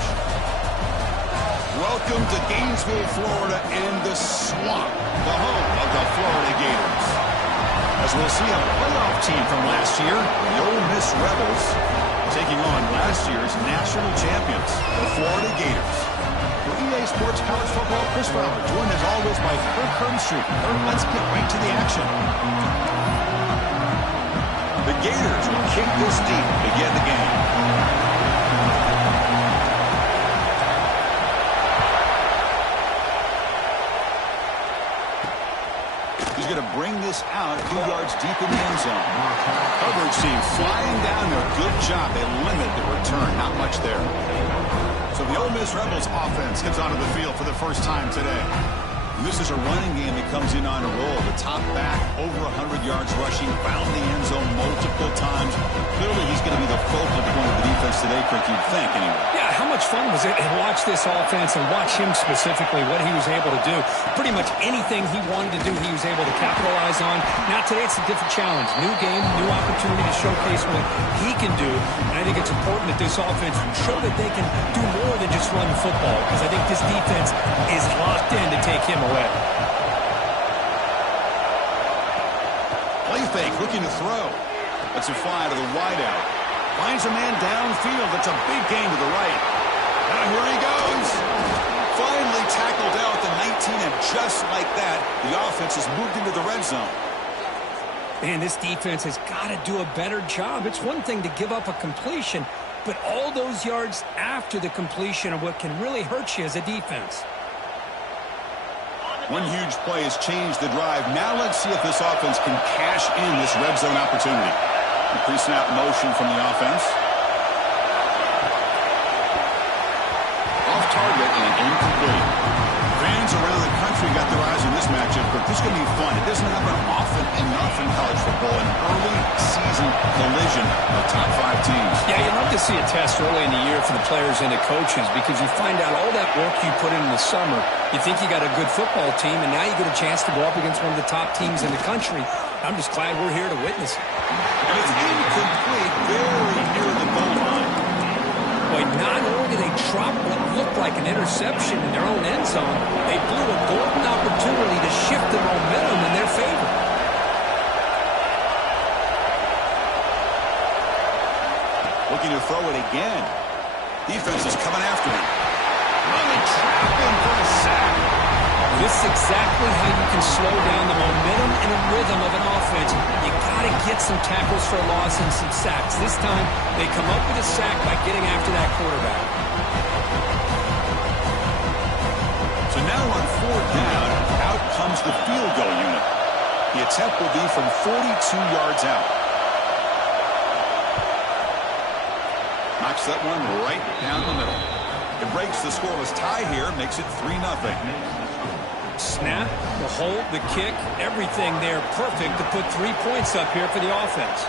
Welcome to Gainesville, Florida, and the Swamp, the home of the Florida Gators. As we'll see a playoff team from last year, the Ole Miss Rebels, taking on last year's national champions, the Florida Gators. For EA Sports College Football, Chris Fowler, joined as always by Kirk Herbstreit. Kirk, let's get right to the action. The Gators will kick this deep to begin the game. He's going to bring this out a few yards deep in the end zone. Coverage team flying down there. Good job. They limit the return. Not much there. So the Ole Miss Rebels offense gets onto the field for the first time today. And this is a running game that comes in on a roll. The top back, over 100 yards rushing, found the end zone multiple times. Clearly, he's going to be the focal point of the defense today, Kirk, you'd think, anyway. Yeah, how much fun was it to watch this offense and watch him specifically, what he was able to do. Pretty much anything he wanted to do, he was able to capitalize on. Now, today, it's a different challenge. New game, new opportunity to showcase what he can do. And I think it's important that this offense show that they can do more than just run the football, because I think this defense is locked in to take him away. Play fake, looking to throw. That's a fly to the wideout. Finds a man downfield. That's a big gain to the right. Now here he goes. Finally tackled out at the 19, and just like that, the offense has moved into the red zone. Man, this defense has got to do a better job. It's one thing to give up a completion, but all those yards after the completion are what can really hurt you as a defense. One huge play has changed the drive. Now let's see if this offense can cash in this red zone opportunity. The pre-snap motion from the offense. Off target and incomplete. Fans around the country got their eyes on this matchup, but this is going to be fun. It doesn't happen often enough in college football. An early season collision of top 5 teams. Yeah, you love to see a test early in the year for the players and the coaches, because you find out all that work you put in the summer. You think you got a good football team, and now you get a chance to go up against one of the top teams in the country. I'm just glad we're here to witness it. And it's incomplete, very near the goal line. Boy, not only did they drop what looked like an interception in their own end zone, they blew a golden opportunity to shift the momentum in their favor. Looking to throw it again. Defense is coming after him. Really trap him for a sack. This is exactly how you can slow down the momentum and a rhythm of an offense. You got to get some tackles for a loss and some sacks. This time, they come up with a sack by getting after that quarterback. So now on 4th down, out comes the field goal unit. The attempt will be from 42 yards out. Knocks that one right down the middle. It breaks the scoreless tie here, makes it 3-0. Snap, the hold, the kick, everything there perfect to put 3 points up here for the offense.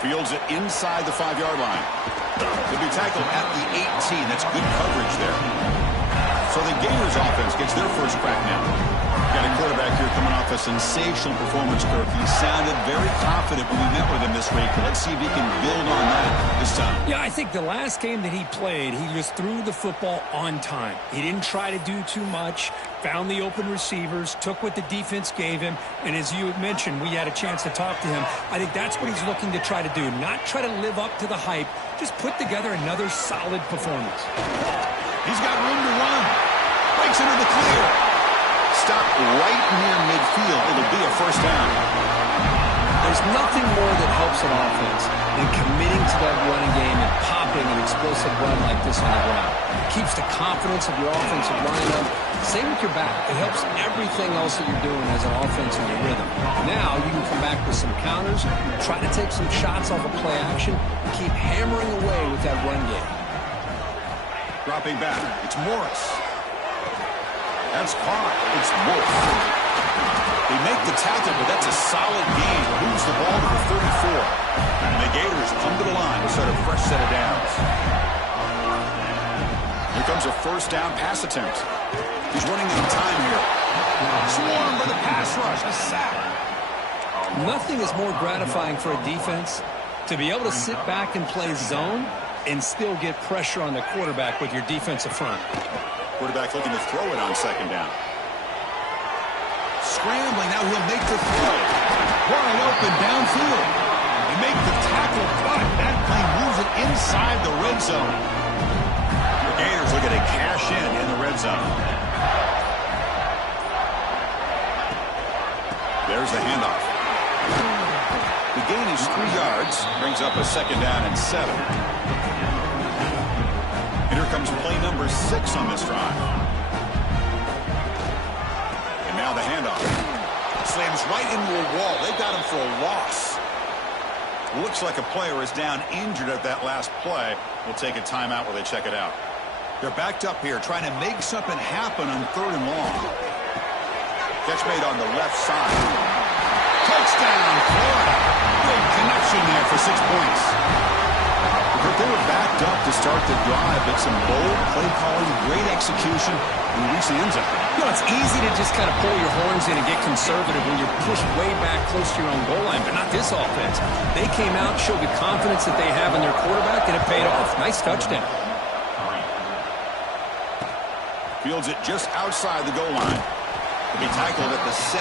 Fields it inside the 5-yard line. He'll be tackled at the 18. That's good coverage there. So the Gators offense gets their first crack now. Got a quarterback here coming off a sensational performance, Kirk. He sounded very confident when we met with him this week. Let's see if he can build on that this time. Yeah, I think the last game that he played, he just threw the football on time. He didn't try to do too much, found the open receivers, took what the defense gave him, and as you mentioned, we had a chance to talk to him. I think that's what he's looking to try to do, not try to live up to the hype, just put together another solid performance. He's got room to run. Breaks into the clear. Stop right near midfield. It'll be a first down. There's nothing more that helps an offense than committing to that running game and popping an explosive run like this on the ground. It keeps the confidence of your offensive line up. Same with your back. It helps everything else that you're doing as an offense in your rhythm. Now you can come back with some counters, try to take some shots off of play action, and keep hammering away with that run game. Dropping back. It's Morris. That's caught. It's Wolf. They make the tackle, but that's a solid gain. Moves the ball to the 34. And the Gators come to the line to start a fresh set of downs. Here comes a first down pass attempt. He's running out of time here. Swarmed by the pass rush. A sack. Nothing is more gratifying for a defense to be able to sit back and play zone and still get pressure on the quarterback with your defensive front. Quarterback looking to throw it on second down. Scrambling, now he'll make the throw. Wide open downfield. They make the tackle, but that play moves it inside the red zone. The Gators looking to cash in the red zone. There's the handoff. The gain is 3 yards, brings up a second down and 7. And here comes play number 6 on this drive. And now the handoff. Slams right into a wall. They got him for a loss. Looks like a player is down injured at that last play. We'll take a timeout while they check it out. They're backed up here trying to make something happen on 3rd and long. Catch made on the left side. Touchdown, Florida. Good connection there for 6 points. But they were backed up to start the drive, but some bold play calling, great execution, and reach the end zone. You know, it's easy to just kind of pull your horns in and get conservative when you're pushed way back close to your own goal line, but not this offense. They came out, showed the confidence that they have in their quarterback, and it paid off. Nice touchdown. Fields it just outside the goal line. To be tackled at the 17.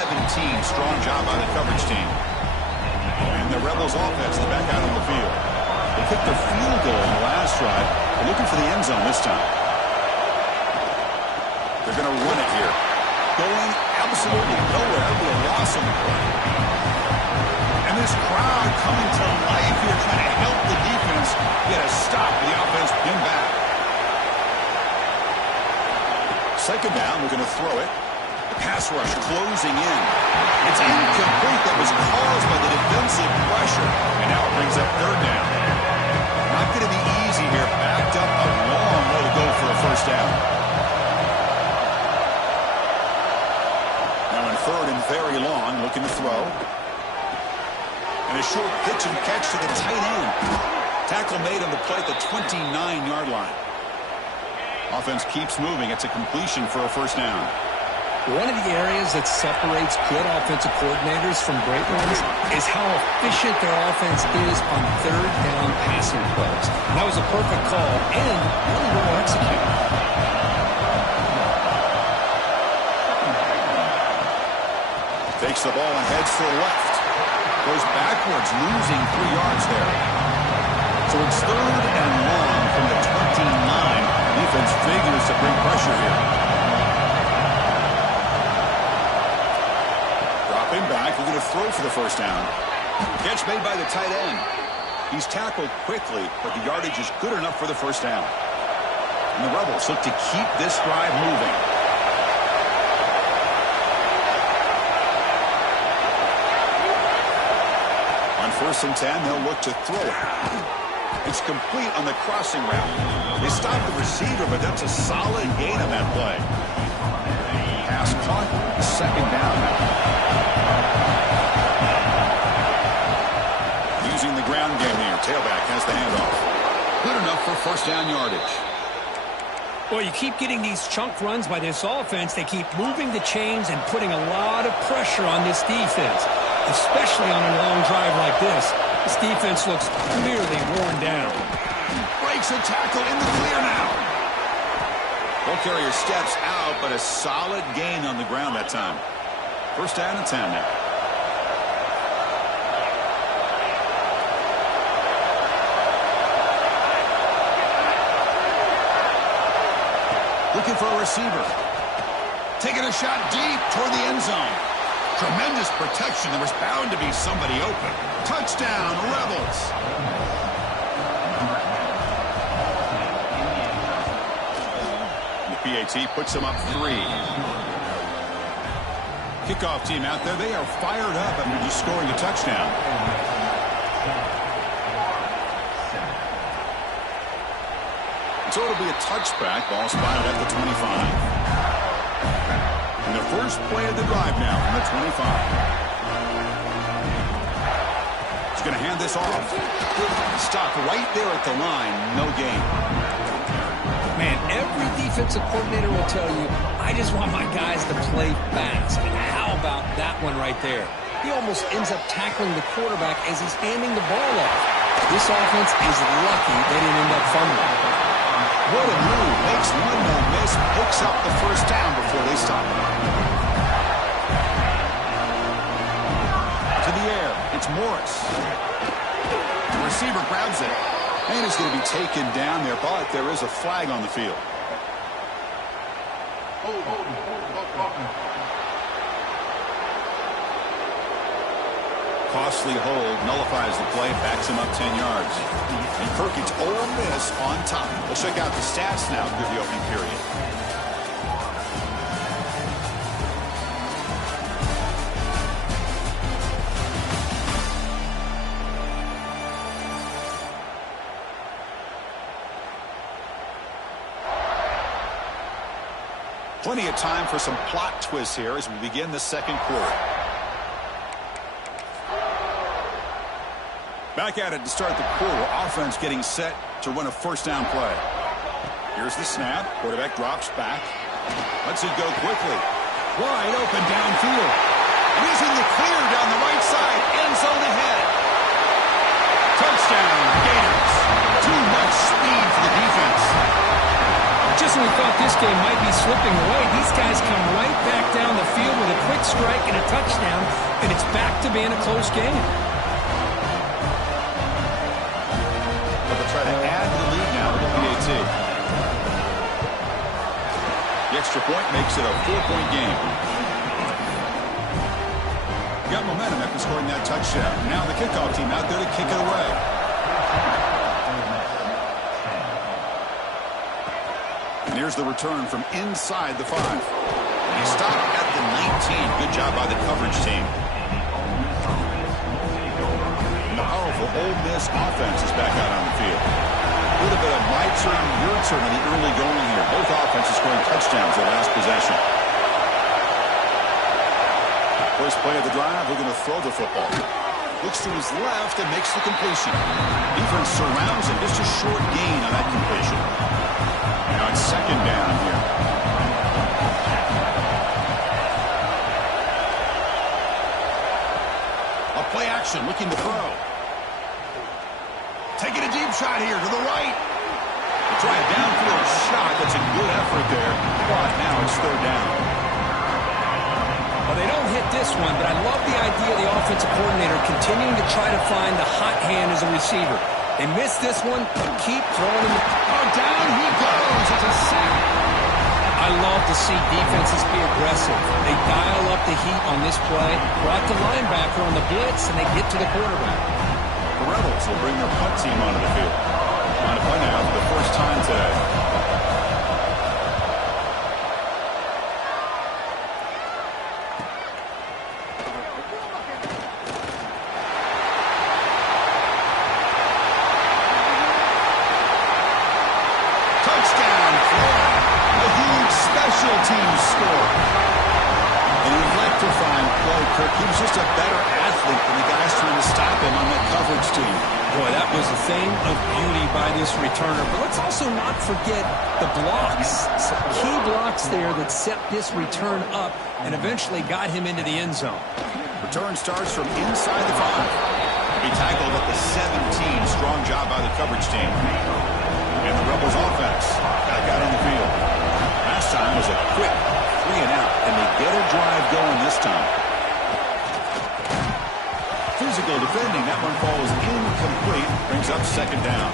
Strong job by the coverage team. And the Rebels offense is back out on the field. They kicked a field goal in the last drive. They're looking for the end zone this time. They're going to run it here. Going absolutely nowhere. That'll be a loss on the play. And this crowd coming to life here trying to help the defense get a stop. The offense pinned back. Second down, we're going to throw it. The pass rush closing in. It's incomplete. That was caused by the defensive pressure. And now it brings up 3rd down. Not going to be easy here. Backed up a long way to go for a first down. Now in 3rd and very long, looking to throw. And a short pitch and catch to the tight end. Tackle made on the play at the 29-yard line. Offense keeps moving. It's a completion for a first down. One of the areas that separates good offensive coordinators from great ones is how efficient their offense is on 3rd down passing plays. That was a perfect call and really well executed. Takes the ball and heads to the left. Goes backwards, losing 3 yards there. So it's 3rd and long from the 29. Defense figures to bring pressure here. Dropping back, we're going to throw for the first down. Catch made by the tight end. He's tackled quickly, but the yardage is good enough for the first down. And the Rebels look to keep this drive moving. On 1st and 10, they'll look to throw it. It's complete on the crossing route. They stop the receiver, but that's a solid gain on that play. Pass caught, second down. Using the ground game here. Tailback has the handoff. Good enough for first down yardage. Well, you keep getting these chunk runs by this offense. They keep moving the chains and putting a lot of pressure on this defense, especially on a long drive like this. This defense looks clearly worn down. Breaks a tackle in the clear now. Ball carrier steps out, but a solid gain on the ground that time. First down and 10 now. Looking for a receiver. Taking a shot deep toward the end zone. Tremendous protection. There was bound to be somebody open. Touchdown, Rebels. The PAT puts them up 3. Kickoff team out there. They are fired up after just scoring a touchdown. So it'll be a touchback. Ball spotted at the 25. And the first play of the drive now from the 25. He's going to hand this off. Stopped right there at the line. No gain. Man, every defensive coordinator will tell you, I just want my guys to play fast. And how about that one right there? He almost ends up tackling the quarterback as he's handing the ball off. This offense is lucky they didn't end up fumbling. What a move. Makes one no miss. Picks up the first down before they stop. To the air. It's Morris. The receiver grabs it. And he's going to be taken down there, but there is a flag on the field. Costly hold, nullifies the play, backs him up 10 yards. And Perkins, Ole Miss on top. Let's check out the stats now through the opening period. Plenty of time for some plot twists here as we begin the second quarter. Back at it to start the quarter. Offense getting set to run a first down play. Here's the snap. Quarterback drops back. Lets it go quickly. Wide open downfield. And he's in the clear down the right side. End zone ahead. Touchdown, Gators. Too much speed for the defense. Just when we thought this game might be slipping away, these guys come right back down the field with a quick strike and a touchdown, and it's back to being a close game. They'll try to add to the lead now with the PAT. The extra point makes it a 4-point game. Got momentum after scoring that touchdown. Now the kickoff team out there to kick it away. And here's the return from inside the 5. He stopped at the 19. Good job by the coverage team. And the powerful Ole Miss offense is back out on the field. A little bit of my turn, your turn in the early going here. Both offenses scoring touchdowns their last possession. First play of the drive, we're going to throw the football. Looks to his left and makes the completion. Defense surrounds him. Just a short gain on that completion. Now it's second down here. A play action, looking to throw. Taking a deep shot here to the right. They try a downfield shot. That's a good effort there. But now it's third down. Well, they don't hit this one, but I love the idea of the offensive coordinator continuing to try to find the hot hand as a receiver. They missed this one, but keep throwing him. Oh, down he goes. It's a sack. I love to see defenses be aggressive. They dial up the heat on this play, brought the linebacker on the blitz, and they get to the quarterback. The Rebels will bring their punt team onto the field. On a punt out for the first time today. Touchdown, Florida. A huge special teams score. An electrifying play, Kirk. He was just a better athlete than the guys trying to stop him on that coverage team. Boy, that was a thing of beauty by this returner. But let's also not forget the blocks. Some key blocks there that set this return up and eventually got him into the end zone. Return starts from inside the 5. He tackled at the 17. Strong job by the coverage team. And the Rebels offense back out on the field. Last time was a quick 3 and out, and they get a drive going this time. Physical defending. That one falls incomplete. Brings up second down.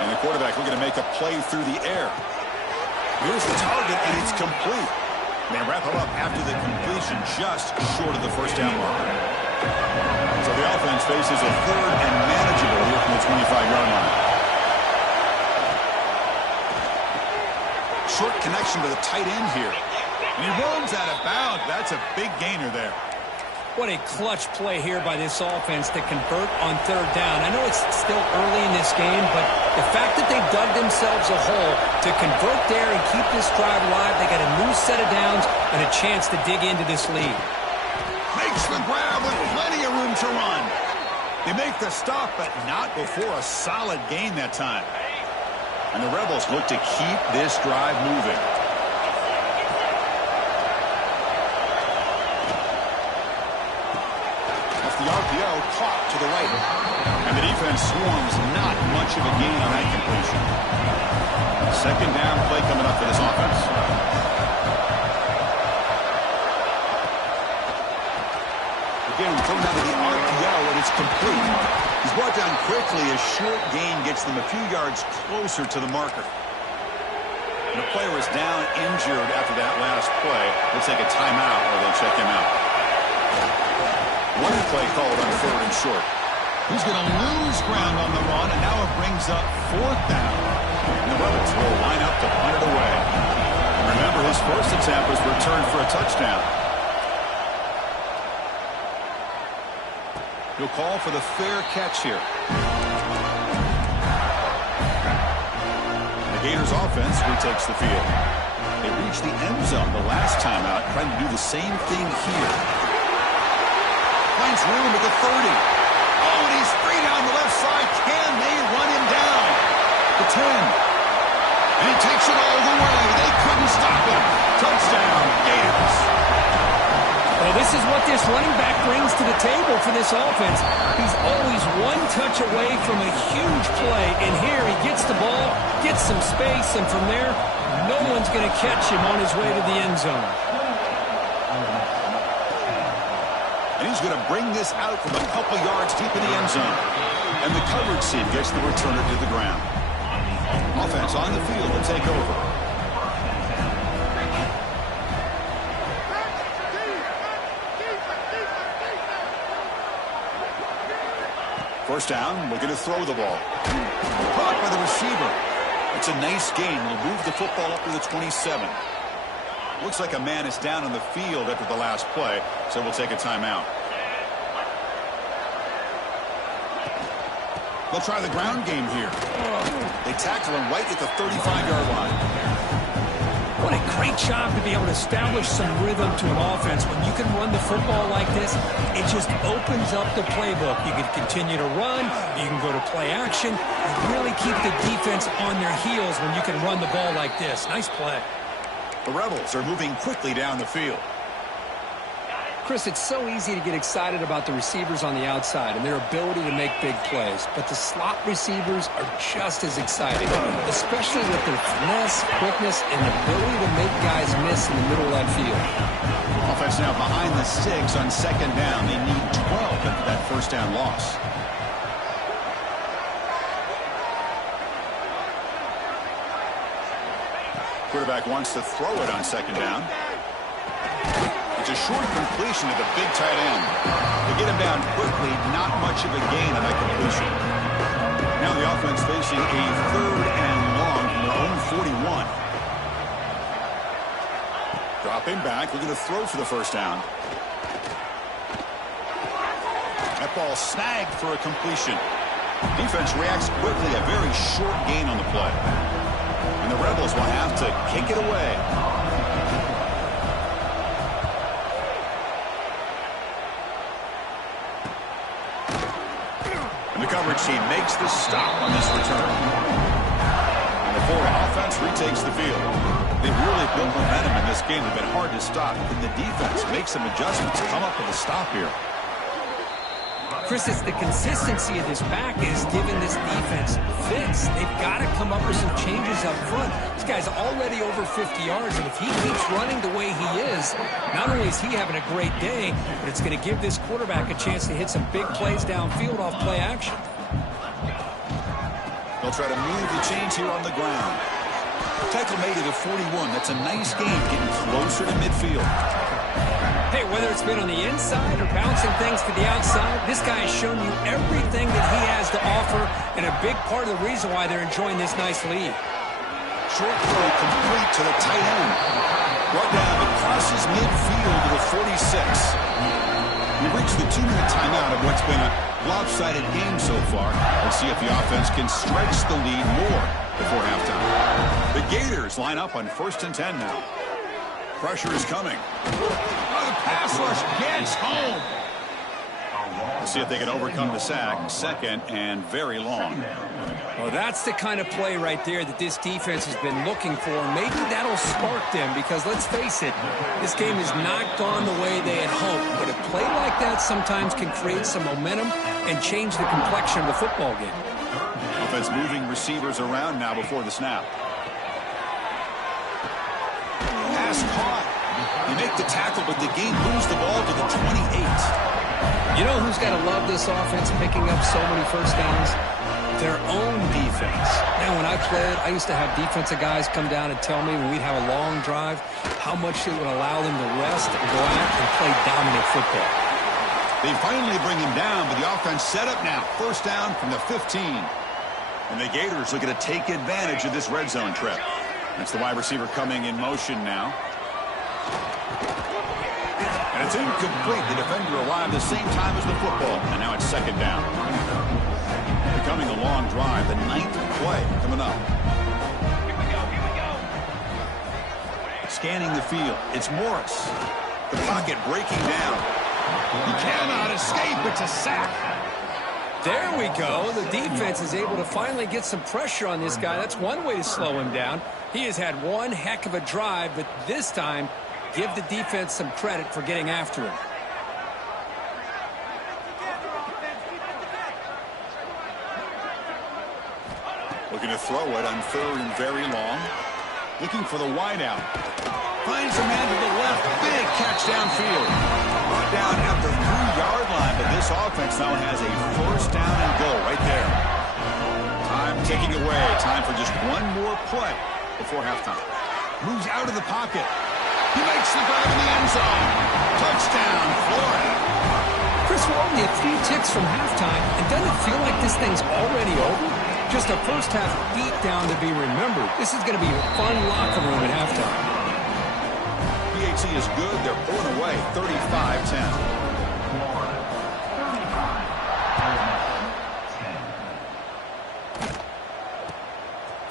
And the quarterback looking to make a play through the air. Here's the target, and it's complete. They wrap him up after the completion, just short of the first down mark. So the offense faces a third and manageable here from the 25-yard line. Short connection to the tight end here. And he runs out of bounds. That's a big gainer there. What a clutch play here by this offense to convert on third down. I know it's still early in this game, but the fact that they dug themselves a hole to convert there and keep this drive alive, they got a new set of downs and a chance to dig into this lead. Makes the grab with They make the stop, but not before a solid gain that time. And the Rebels look to keep this drive moving. Off the RPO, caught to the right. And the defense swarms, not much of a gain on that completion. Second down play coming up for this offense. Again, thrown out of the RPO, and it's complete. He's brought down quickly. A short gain gets them a few yards closer to the marker. And the player is down injured after that last play. They'll take a timeout or they'll check him out. One play called on 3rd and short. He's going to lose ground on the run, and now it brings up 4th down. And the Rebels will line up to punt it away. Remember, his first attempt was returned for a touchdown. He'll call for the fair catch here. The Gators offense retakes the field. They reached the end zone the last time out, trying to do the same thing here. Finds room at the 30. Oh, and he's free down the left side. Can they run him down? The 10. And he takes it all the way. They couldn't stop him. Touchdown, Gators. Well, this is what this running back brings to the table for this offense. He's always one touch away from a huge play. And here he gets the ball, gets some space, and from there, no one's going to catch him on his way to the end zone. And he's going to bring this out from a couple yards deep in the end zone. And the coverage team gets the returner to the ground. Offense on the field to take over. First down, looking to throw the ball. Caught by the receiver. It's a nice gain. Will move the football up to the 27. Looks like a man is down on the field after the last play, so we'll take a timeout. They'll try the ground game here. They tackle him right at the 35-yard line. What a great job to be able to establish some rhythm to an offense. When you can run the football like this, it just opens up the playbook. You can continue to run. You can go to play action. And really keep the defense on their heels when you can run the ball like this. Nice play. The Rebels are moving quickly down the field. Chris, it's so easy to get excited about the receivers on the outside and their ability to make big plays, but the slot receivers are just as exciting, especially with their finesse, quickness, and ability to make guys miss in the middle of that field. Offense now behind the 6 on second down. They need 12 after that first down loss. Quarterback wants to throw it on second down. It's a short completion to the big tight end. They get him down quickly, not much of a gain on that completion. Now the offense facing a 3rd and long from their own 41. Dropping back, looking to throw for the first down. That ball snagged for a completion. Defense reacts quickly, a very short gain on the play. And the Rebels will have to kick it away. And the coverage team makes the stop on this return. And the Florida offense retakes the field. They've really built momentum in this game. They've been hard to stop. Can the defense make some adjustments, come up with a stop here? Chris, it's the consistency of this back is giving this defense fits. They've got to come up with some changes up front. This guy's already over 50 yards, and if he keeps running the way he is, not only is he having a great day, but it's going to give this quarterback a chance to hit some big plays downfield off play action. They'll try to move the chains here on the ground. Tackle made it at 41. That's a nice gain, getting closer to midfield. Hey, whether it's been on the inside or bouncing things to the outside, this guy has shown you everything that he has to offer, and a big part of the reason why they're enjoying this nice lead. Short throw complete to the tight end. Brought down across his midfield to the 46. We've reached the 2-minute timeout of what's been a lopsided game so far. Let's see if the offense can stretch the lead more before halftime. The Gators line up on 1st and 10 now. Pressure is coming. Oh, the pass rush gets home. We'll see if they can overcome the sack. Second and very long. Well, that's the kind of play right there that this defense has been looking for. Maybe that'll spark them because, let's face it, this game has not gone the way they had hoped. But a play like that sometimes can create some momentum and change the complexion of the football game. Offense moving receivers around now before the snap. Pass caught. You make the tackle, but the game moves the ball to the 28. You know who's got to love this offense picking up so many first downs? Their own defense. Now, when I played, I used to have defensive guys come down and tell me when we'd have a long drive how much it would allow them to rest and go out and play dominant football. They finally bring him down, but the offense set up now. First down from the 15. And the Gators looking to take advantage of this red zone trip. That's the wide receiver coming in motion now. And it's incomplete. The defender arrived the same time as the football. And now it's second down. Becoming a long drive. The 9th play coming up. Scanning the field. It's Morris. The pocket breaking down. He cannot escape. It's a sack. There we go. The defense is able to finally get some pressure on this guy. That's one way to slow him down. He has had one heck of a drive, but this time, give the defense some credit for getting after him. Looking to throw it on third and very long. Looking for the wideout. Finds a man to the left. Big catch downfield. Brought down at the 3-yard line, but this offense now has a first down and goal right there. Time ticking away. Time for just one more play before halftime. Moves out of the pocket. He makes the grab in the end zone. Touchdown, Florida. Chris, we're only a few ticks from halftime, and doesn't it feel like this thing's already over? Just a first-half beatdown to be remembered. This is going to be a fun locker room at halftime. PHC is good. They're pulling away 35-10.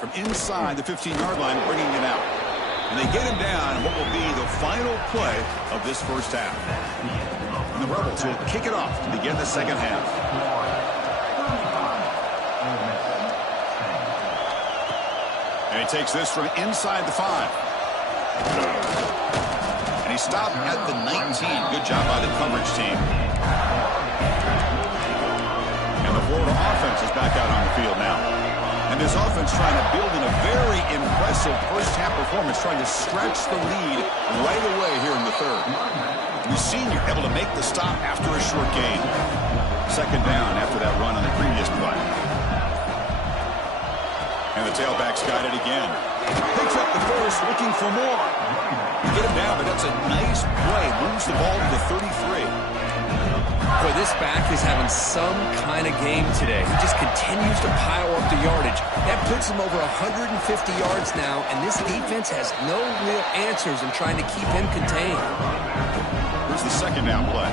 From inside the 15-yard line, bringing it out. And they get him down in what will be the final play of this first half. And the Rebels will kick it off to begin the second half. And he takes this from inside the 5. And he stopped at the 19. Good job by the coverage team. And the Florida offense is back out on the field now. And this offense trying to build in a very impressive first-half performance, trying to stretch the lead right away here in the third. We've seen you're able to make the stop after a short gain. Second down after that run on the previous play. And the tailback's got it again. Picks up the first, looking for more. You get him down, but that's a nice play. Moves the ball to the 33. Boy, this back is having some kind of game today. He just continues to pile up the yardage. That puts him over 150 yards now, and this defense has no real answers in trying to keep him contained. Here's the second down play.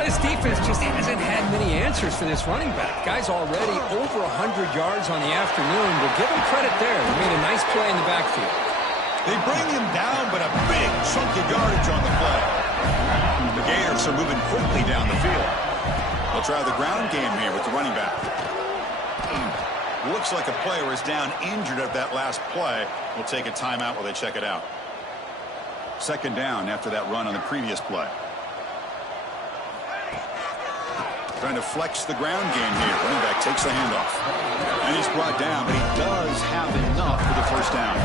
This defense just hasn't had many answers for this running back. Guy's already over 100 yards on the afternoon. We'll give him credit there. He made a nice play in the backfield. They bring him down, but a big chunk of yardage on the play. The Gators are moving quickly down the field. They'll try the ground game here with the running back. Looks like a player is down injured at that last play. We'll take a timeout while they check it out. Second down after that run on the previous play. Trying to flex the ground game here. Running back takes the handoff. And he's brought down, but he does have enough for the first down.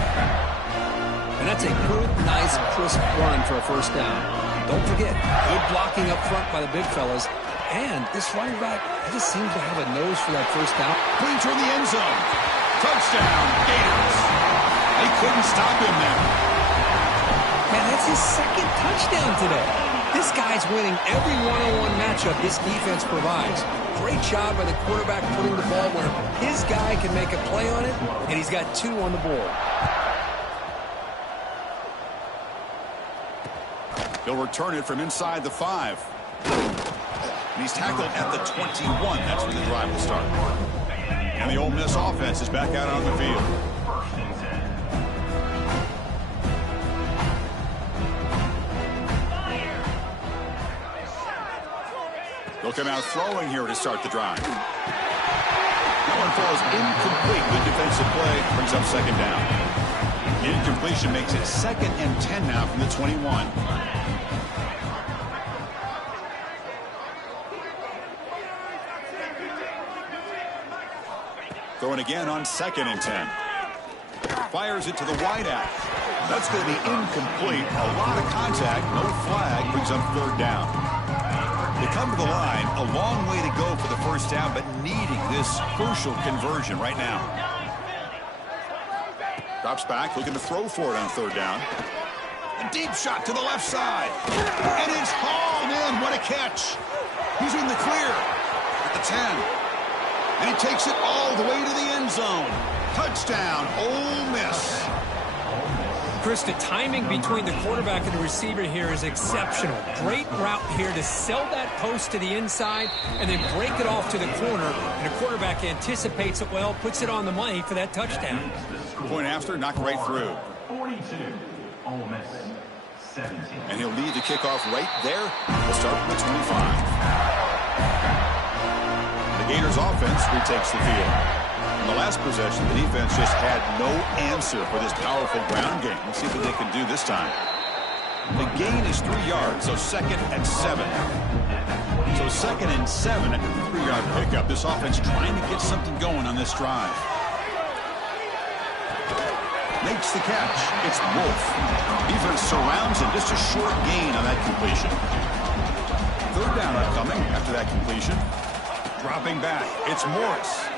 And that's a good, nice, crisp run for a first down. Don't forget, good blocking up front by the big fellas. And this running back, he just seems to have a nose for that first down. Clean toward the end zone. Touchdown, Gators. They couldn't stop him there. Man, that's his second touchdown today. This guy's winning every one-on-one matchup this defense provides. Great job by the quarterback putting the ball where his guy can make a play on it, and he's got 2 on the board. He'll return it from inside the 5. And he's tackled at the 21. That's where the drive will start. And the Ole Miss offense is back out on the field. He'll come out throwing here to start the drive. That one falls incomplete. Good defensive play. Brings up second down. The incompletion makes it 2nd and 10 now from the 21. Throwing again on 2nd and 10. Fires it to the wideout. That's going to be incomplete. A lot of contact. No flag. Brings up 3rd down. They come to the line. A long way to go for the first down, but needing this crucial conversion right now. Drops back, looking to throw for it on 3rd down. A deep shot to the left side. And it's hauled in. What a catch. He's in the clear at the 10. And he takes it all the way to the end zone. Touchdown, Ole Miss. Chris, the timing between the quarterback and the receiver here is exceptional. Great route here to sell that post to the inside and then break it off to the corner. And the quarterback anticipates it well, puts it on the money for that touchdown. Point after, knocked right through. 42, Ole Miss, 17. And he'll lead the kickoff right there. We'll start from the 25. The Gators offense retakes the field. In the last possession, the defense just had no answer for this powerful ground game. Let's see what they can do this time. The gain is 3 yards, so 2nd and 7. So 2nd and 7 at the 3-yard pickup. This offense trying to get something going on this drive. Makes the catch. It's Wolf. Defense surrounds him. Just a short gain on that completion. 3rd down upcoming after that completion. Dropping back. It's Morris.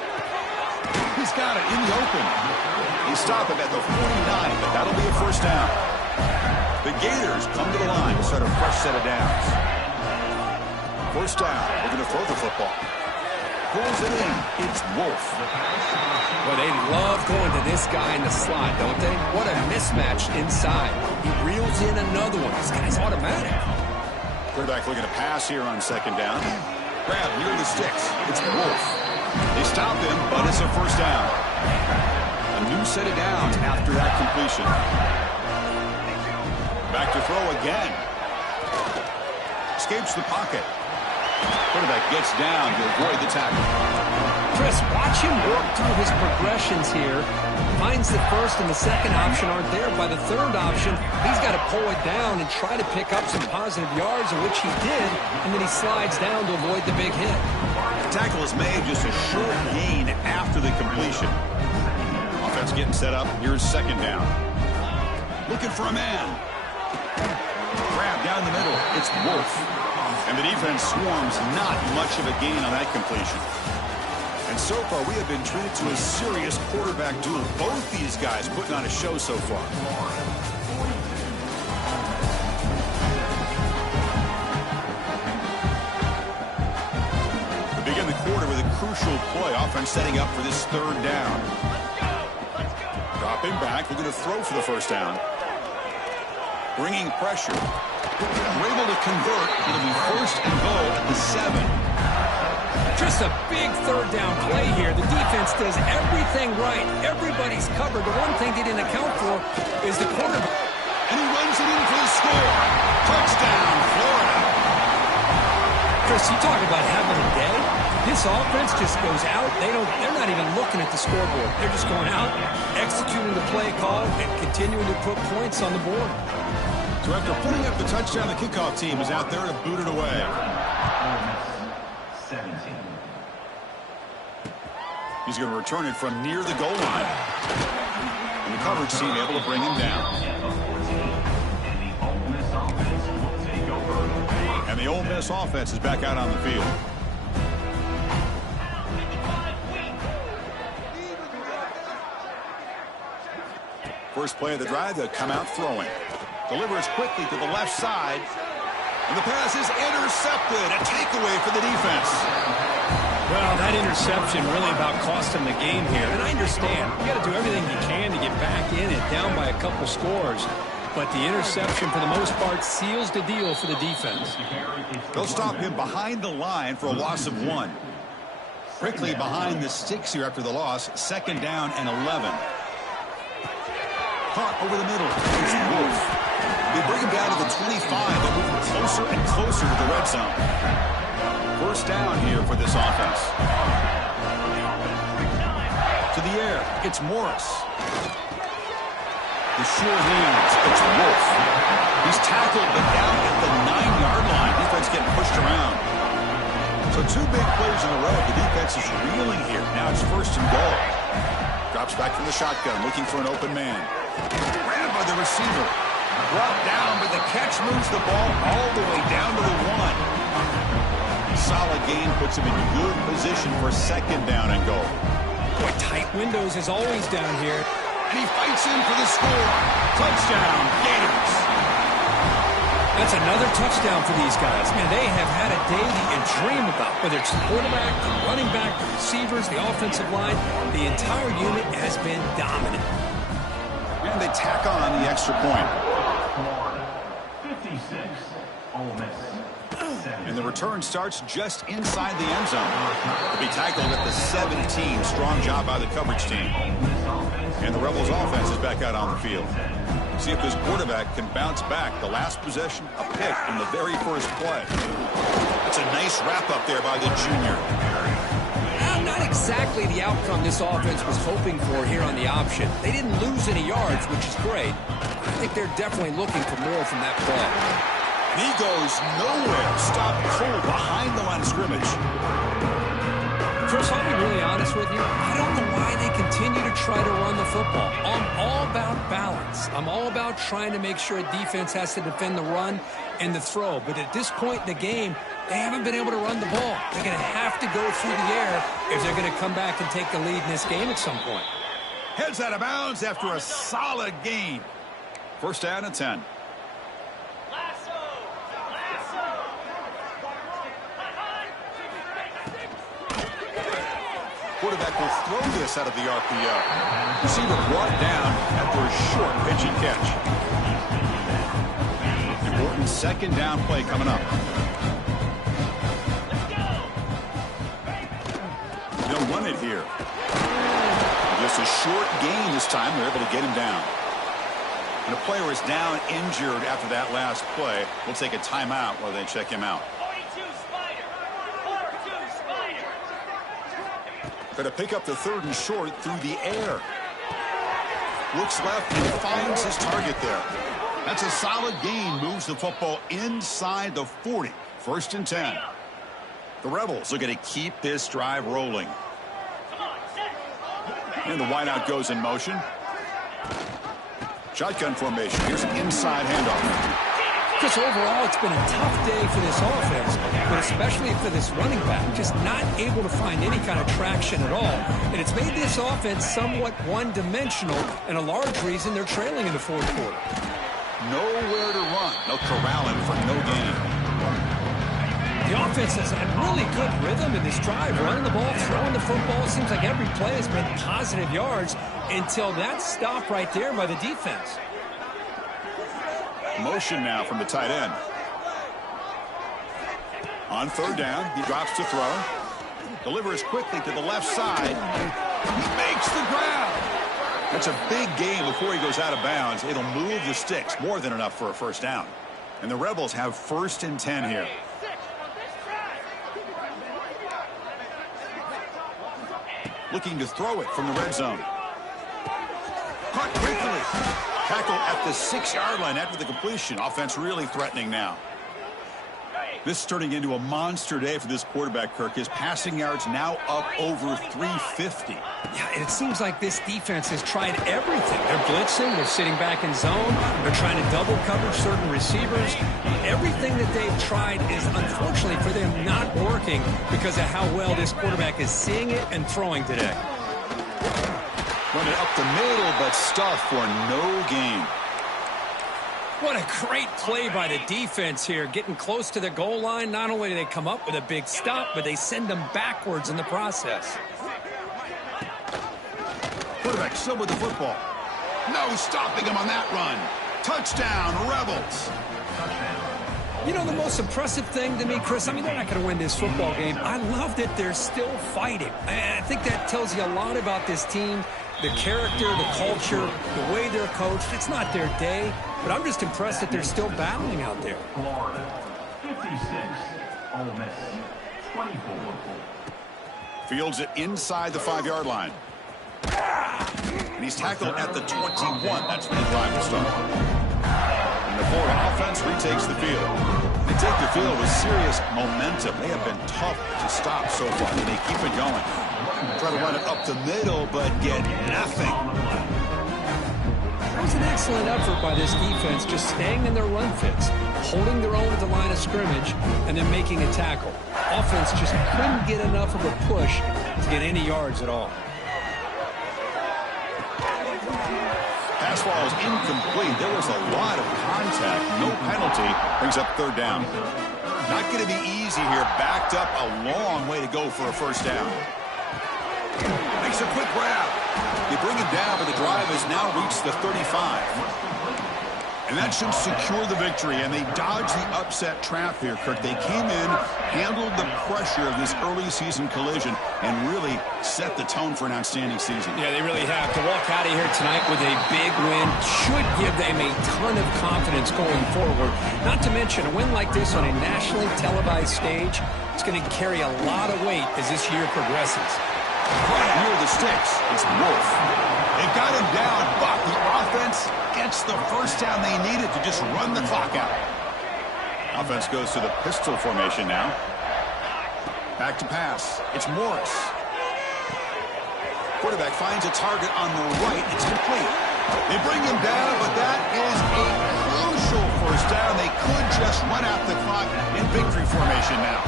He's got it in the open. He stopped him at the 49, but that'll be a first down. The Gators come to the line to start a fresh set of downs. First down. We're going to throw the football. Pulls it in. It's Wolf. Well, they love going to this guy in the slot, don't they? What a mismatch inside. He reels in another one. This guy's automatic. Quarterback looking to pass here on 2nd down. Grab near the sticks. It's Wolf. They stop him, but it's a first down. A new set of downs after that completion. Back to throw again. Escapes the pocket. Quarterback gets down to avoid the tackle. Chris, watch him work through his progressions here. Finds the first and the second option aren't there. By the 3rd option, he's got to pull it down and try to pick up some positive yards, which he did, and then he slides down to avoid the big hit. The tackle is made, just a short gain after the completion. Offense getting set up. Here's 2nd down. Looking for a man. Grab down the middle. It's Wolf. And the defense swarms, not much of a gain on that completion. And so far, we have been treated to a serious quarterback duel. Both these guys putting on a show so far. We begin the quarter with a crucial play. Offense setting up for this 3rd down. Dropping back. We're going to throw for the first down. Bringing pressure. We're able to convert. It'll be 1st and goal at the 7. Just a big 3rd down play here. The defense does everything right. Everybody's covered. The one thing they didn't account for is the quarterback. And he runs it in for the score. Touchdown, Florida. Chris, you talk about having a day. This offense just goes out. They're not even looking at the scoreboard. They're just going out, executing the play call, and continuing to put points on the board. So after putting up the touchdown, the kickoff team is out there to boot it away. 17. He's going to return it from near the goal line. And the coverage team able to bring him down. And the Ole Miss offense is back out on the field. First play of the drive, they'll come out throwing. Delivers quickly to the left side. And the pass is intercepted. A takeaway for the defense. Well, that interception really about cost him the game here. And I understand. You got to do everything you can to get back in it, down by a couple scores. But the interception, for the most part, seals the deal for the defense. They'll stop him behind the line for a loss of 1. Quickly behind the sticks here after the loss. 2nd down and 11. Caught over the middle. It's Wolf. They bring him down to the 25. They're moving closer and closer to the red zone. First down here for this offense. To the air, it's Morris. The sure hands, it's Wolf. He's tackled but down at the 9-yard line. Defense getting pushed around. So 2 big plays in a row. The defense is reeling here. Now it's first and goal. Drops back from the shotgun, looking for an open man. Grabbed by the receiver. Brought down, but the catch moves the ball all the way down to the 1. Solid gain puts him in good position for second down and goal. Boy, tight windows is always down here. And he fights in for the score. Touchdown, Gators. That's another touchdown for these guys. Man, they have had a day that you dream about. Whether it's the quarterback, the running back, the receivers, the offensive line, the entire unit has been dominant. And they tack on the extra point. 56, Ole Miss. And the return starts just inside the end zone. To be tackled at the 17. Strong job by the coverage team. And the Rebels offense is back out on the field. See if this quarterback can bounce back. The last possession, a pick in the very first play. That's a nice wrap up there by the junior. Not exactly the outcome this offense was hoping for here on the option. They didn't lose any yards, which is great. I think they're definitely looking for more from that play. He goes nowhere. Stop cold behind the line of scrimmage. Chris, I'll be really honest with you. I don't know why they continue to try to run the football. I'm all about balance. I'm all about trying to make sure a defense has to defend the run and the throw. But at this point in the game, they haven't been able to run the ball. They're going to have to go through the air if they're going to come back and take the lead in this game at some point. Heads out of bounds after a solid gain. First down and 10. Quarterback will throw this out of the RPO. Receiver brought down after a short pitch and catch. Important second down play coming up. They'll run it here. Just a short gain this time. They're able to get him down. And a player is down injured after that last play. We'll take a timeout while they check him out. Going to pick up the 3rd and short through the air. Looks left and finds his target there. That's a solid gain. Moves the football inside the 40. First and 10. The Rebels are going to keep this drive rolling. And the wideout goes in motion. Shotgun formation. Here's an inside handoff. Just overall, it's been a tough day for this offense, but especially for this running back, just not able to find any kind of traction at all. And it's made this offense somewhat one-dimensional, and a large reason they're trailing in the 4th quarter. Nowhere to run. No corralling for no gain. The offense has had really good rhythm in this drive, running the ball, throwing the football. It seems like every play has been positive yards until that stop right there by the defense. Motion now from the tight end. On 3rd down, he drops to throw. Delivers quickly to the left side. He makes the grab. That's a big gain before he goes out of bounds. It'll move the sticks. More than enough for a first down. And the Rebels have 1st and 10 here. Looking to throw it from the red zone. Caught quickly. Tackle at the 6-yard line after the completion. Offense really threatening now. This is turning into a monster day for this quarterback, Kirk. His passing yards now up over 350. Yeah, and it seems like this defense has tried everything. They're blitzing, they're sitting back in zone, they're trying to double cover certain receivers. Everything that they've tried is, unfortunately for them, not working because of how well this quarterback is seeing it and throwing today. Running up the middle, but stuffed for no gain. What a great play by the defense here. Getting close to the goal line, not only do they come up with a big stop, but they send them backwards in the process. Quarterback still with the football. No stopping him on that run. Touchdown, Rebels. You know, the most impressive thing to me, Chris, I mean, they're not going to win this football game. I love that they're still fighting. I think that tells you a lot about this team, the character, the culture, the way they're coached. It's not their day, but I'm just impressed that they're still battling out there. Florida, 56, Ole Miss, 24. Fields it inside the 5-yard line. And he's tackled at the 21. That's when the drive will start. And the Florida offense retakes the field. They take the field with serious momentum. They have been tough to stop so far, and they keep it going. Try to run it up the middle, but get nothing. It was an excellent effort by this defense, just staying in their run fits, holding their own at the line of scrimmage, and then making a tackle. Offense just couldn't get enough of a push to get any yards at all. Pass ball is incomplete. There was a lot of contact. No penalty. Brings up 3rd down. Not going to be easy here. Backed up a long way to go for a 1st down. Makes a quick grab. They bring him down, but the drive has now reached the 35. And that should secure the victory, and they dodged the upset trap here, Kirk. They came in, handled the pressure of this early season collision, and really set the tone for an outstanding season. Yeah, they really have. To walk out of here tonight with a big win should give them a ton of confidence going forward. Not to mention, a win like this on a nationally televised stage, it's going to carry a lot of weight as this year progresses. Right near the sticks, it's Wolf. They've got him down, but the offense gets the 1st down they needed to just run the clock out. Offense goes to the pistol formation now. Back to pass. It's Morris. Quarterback finds a target on the right. It's complete. They bring him down, but that is a crucial 1st down. They could just run out the clock in victory formation now.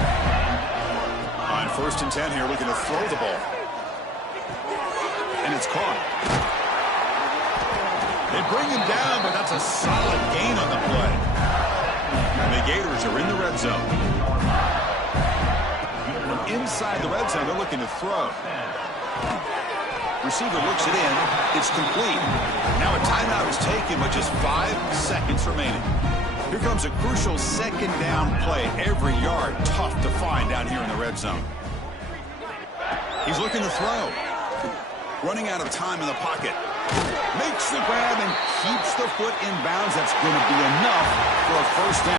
On 1st and 10 here, looking to throw the ball. And it's caught. They bring him down, but that's a solid gain on the play. And the Gators are in the red zone. From inside the red zone, they're looking to throw. Receiver looks it in. It's complete. Now a timeout is taken with just 5 seconds remaining. Here comes a crucial 2nd down play. Every yard tough to find down here in the red zone. He's looking to throw. Running out of time in the pocket. Makes the grab and keeps the foot in bounds. That's going to be enough for a 1st down.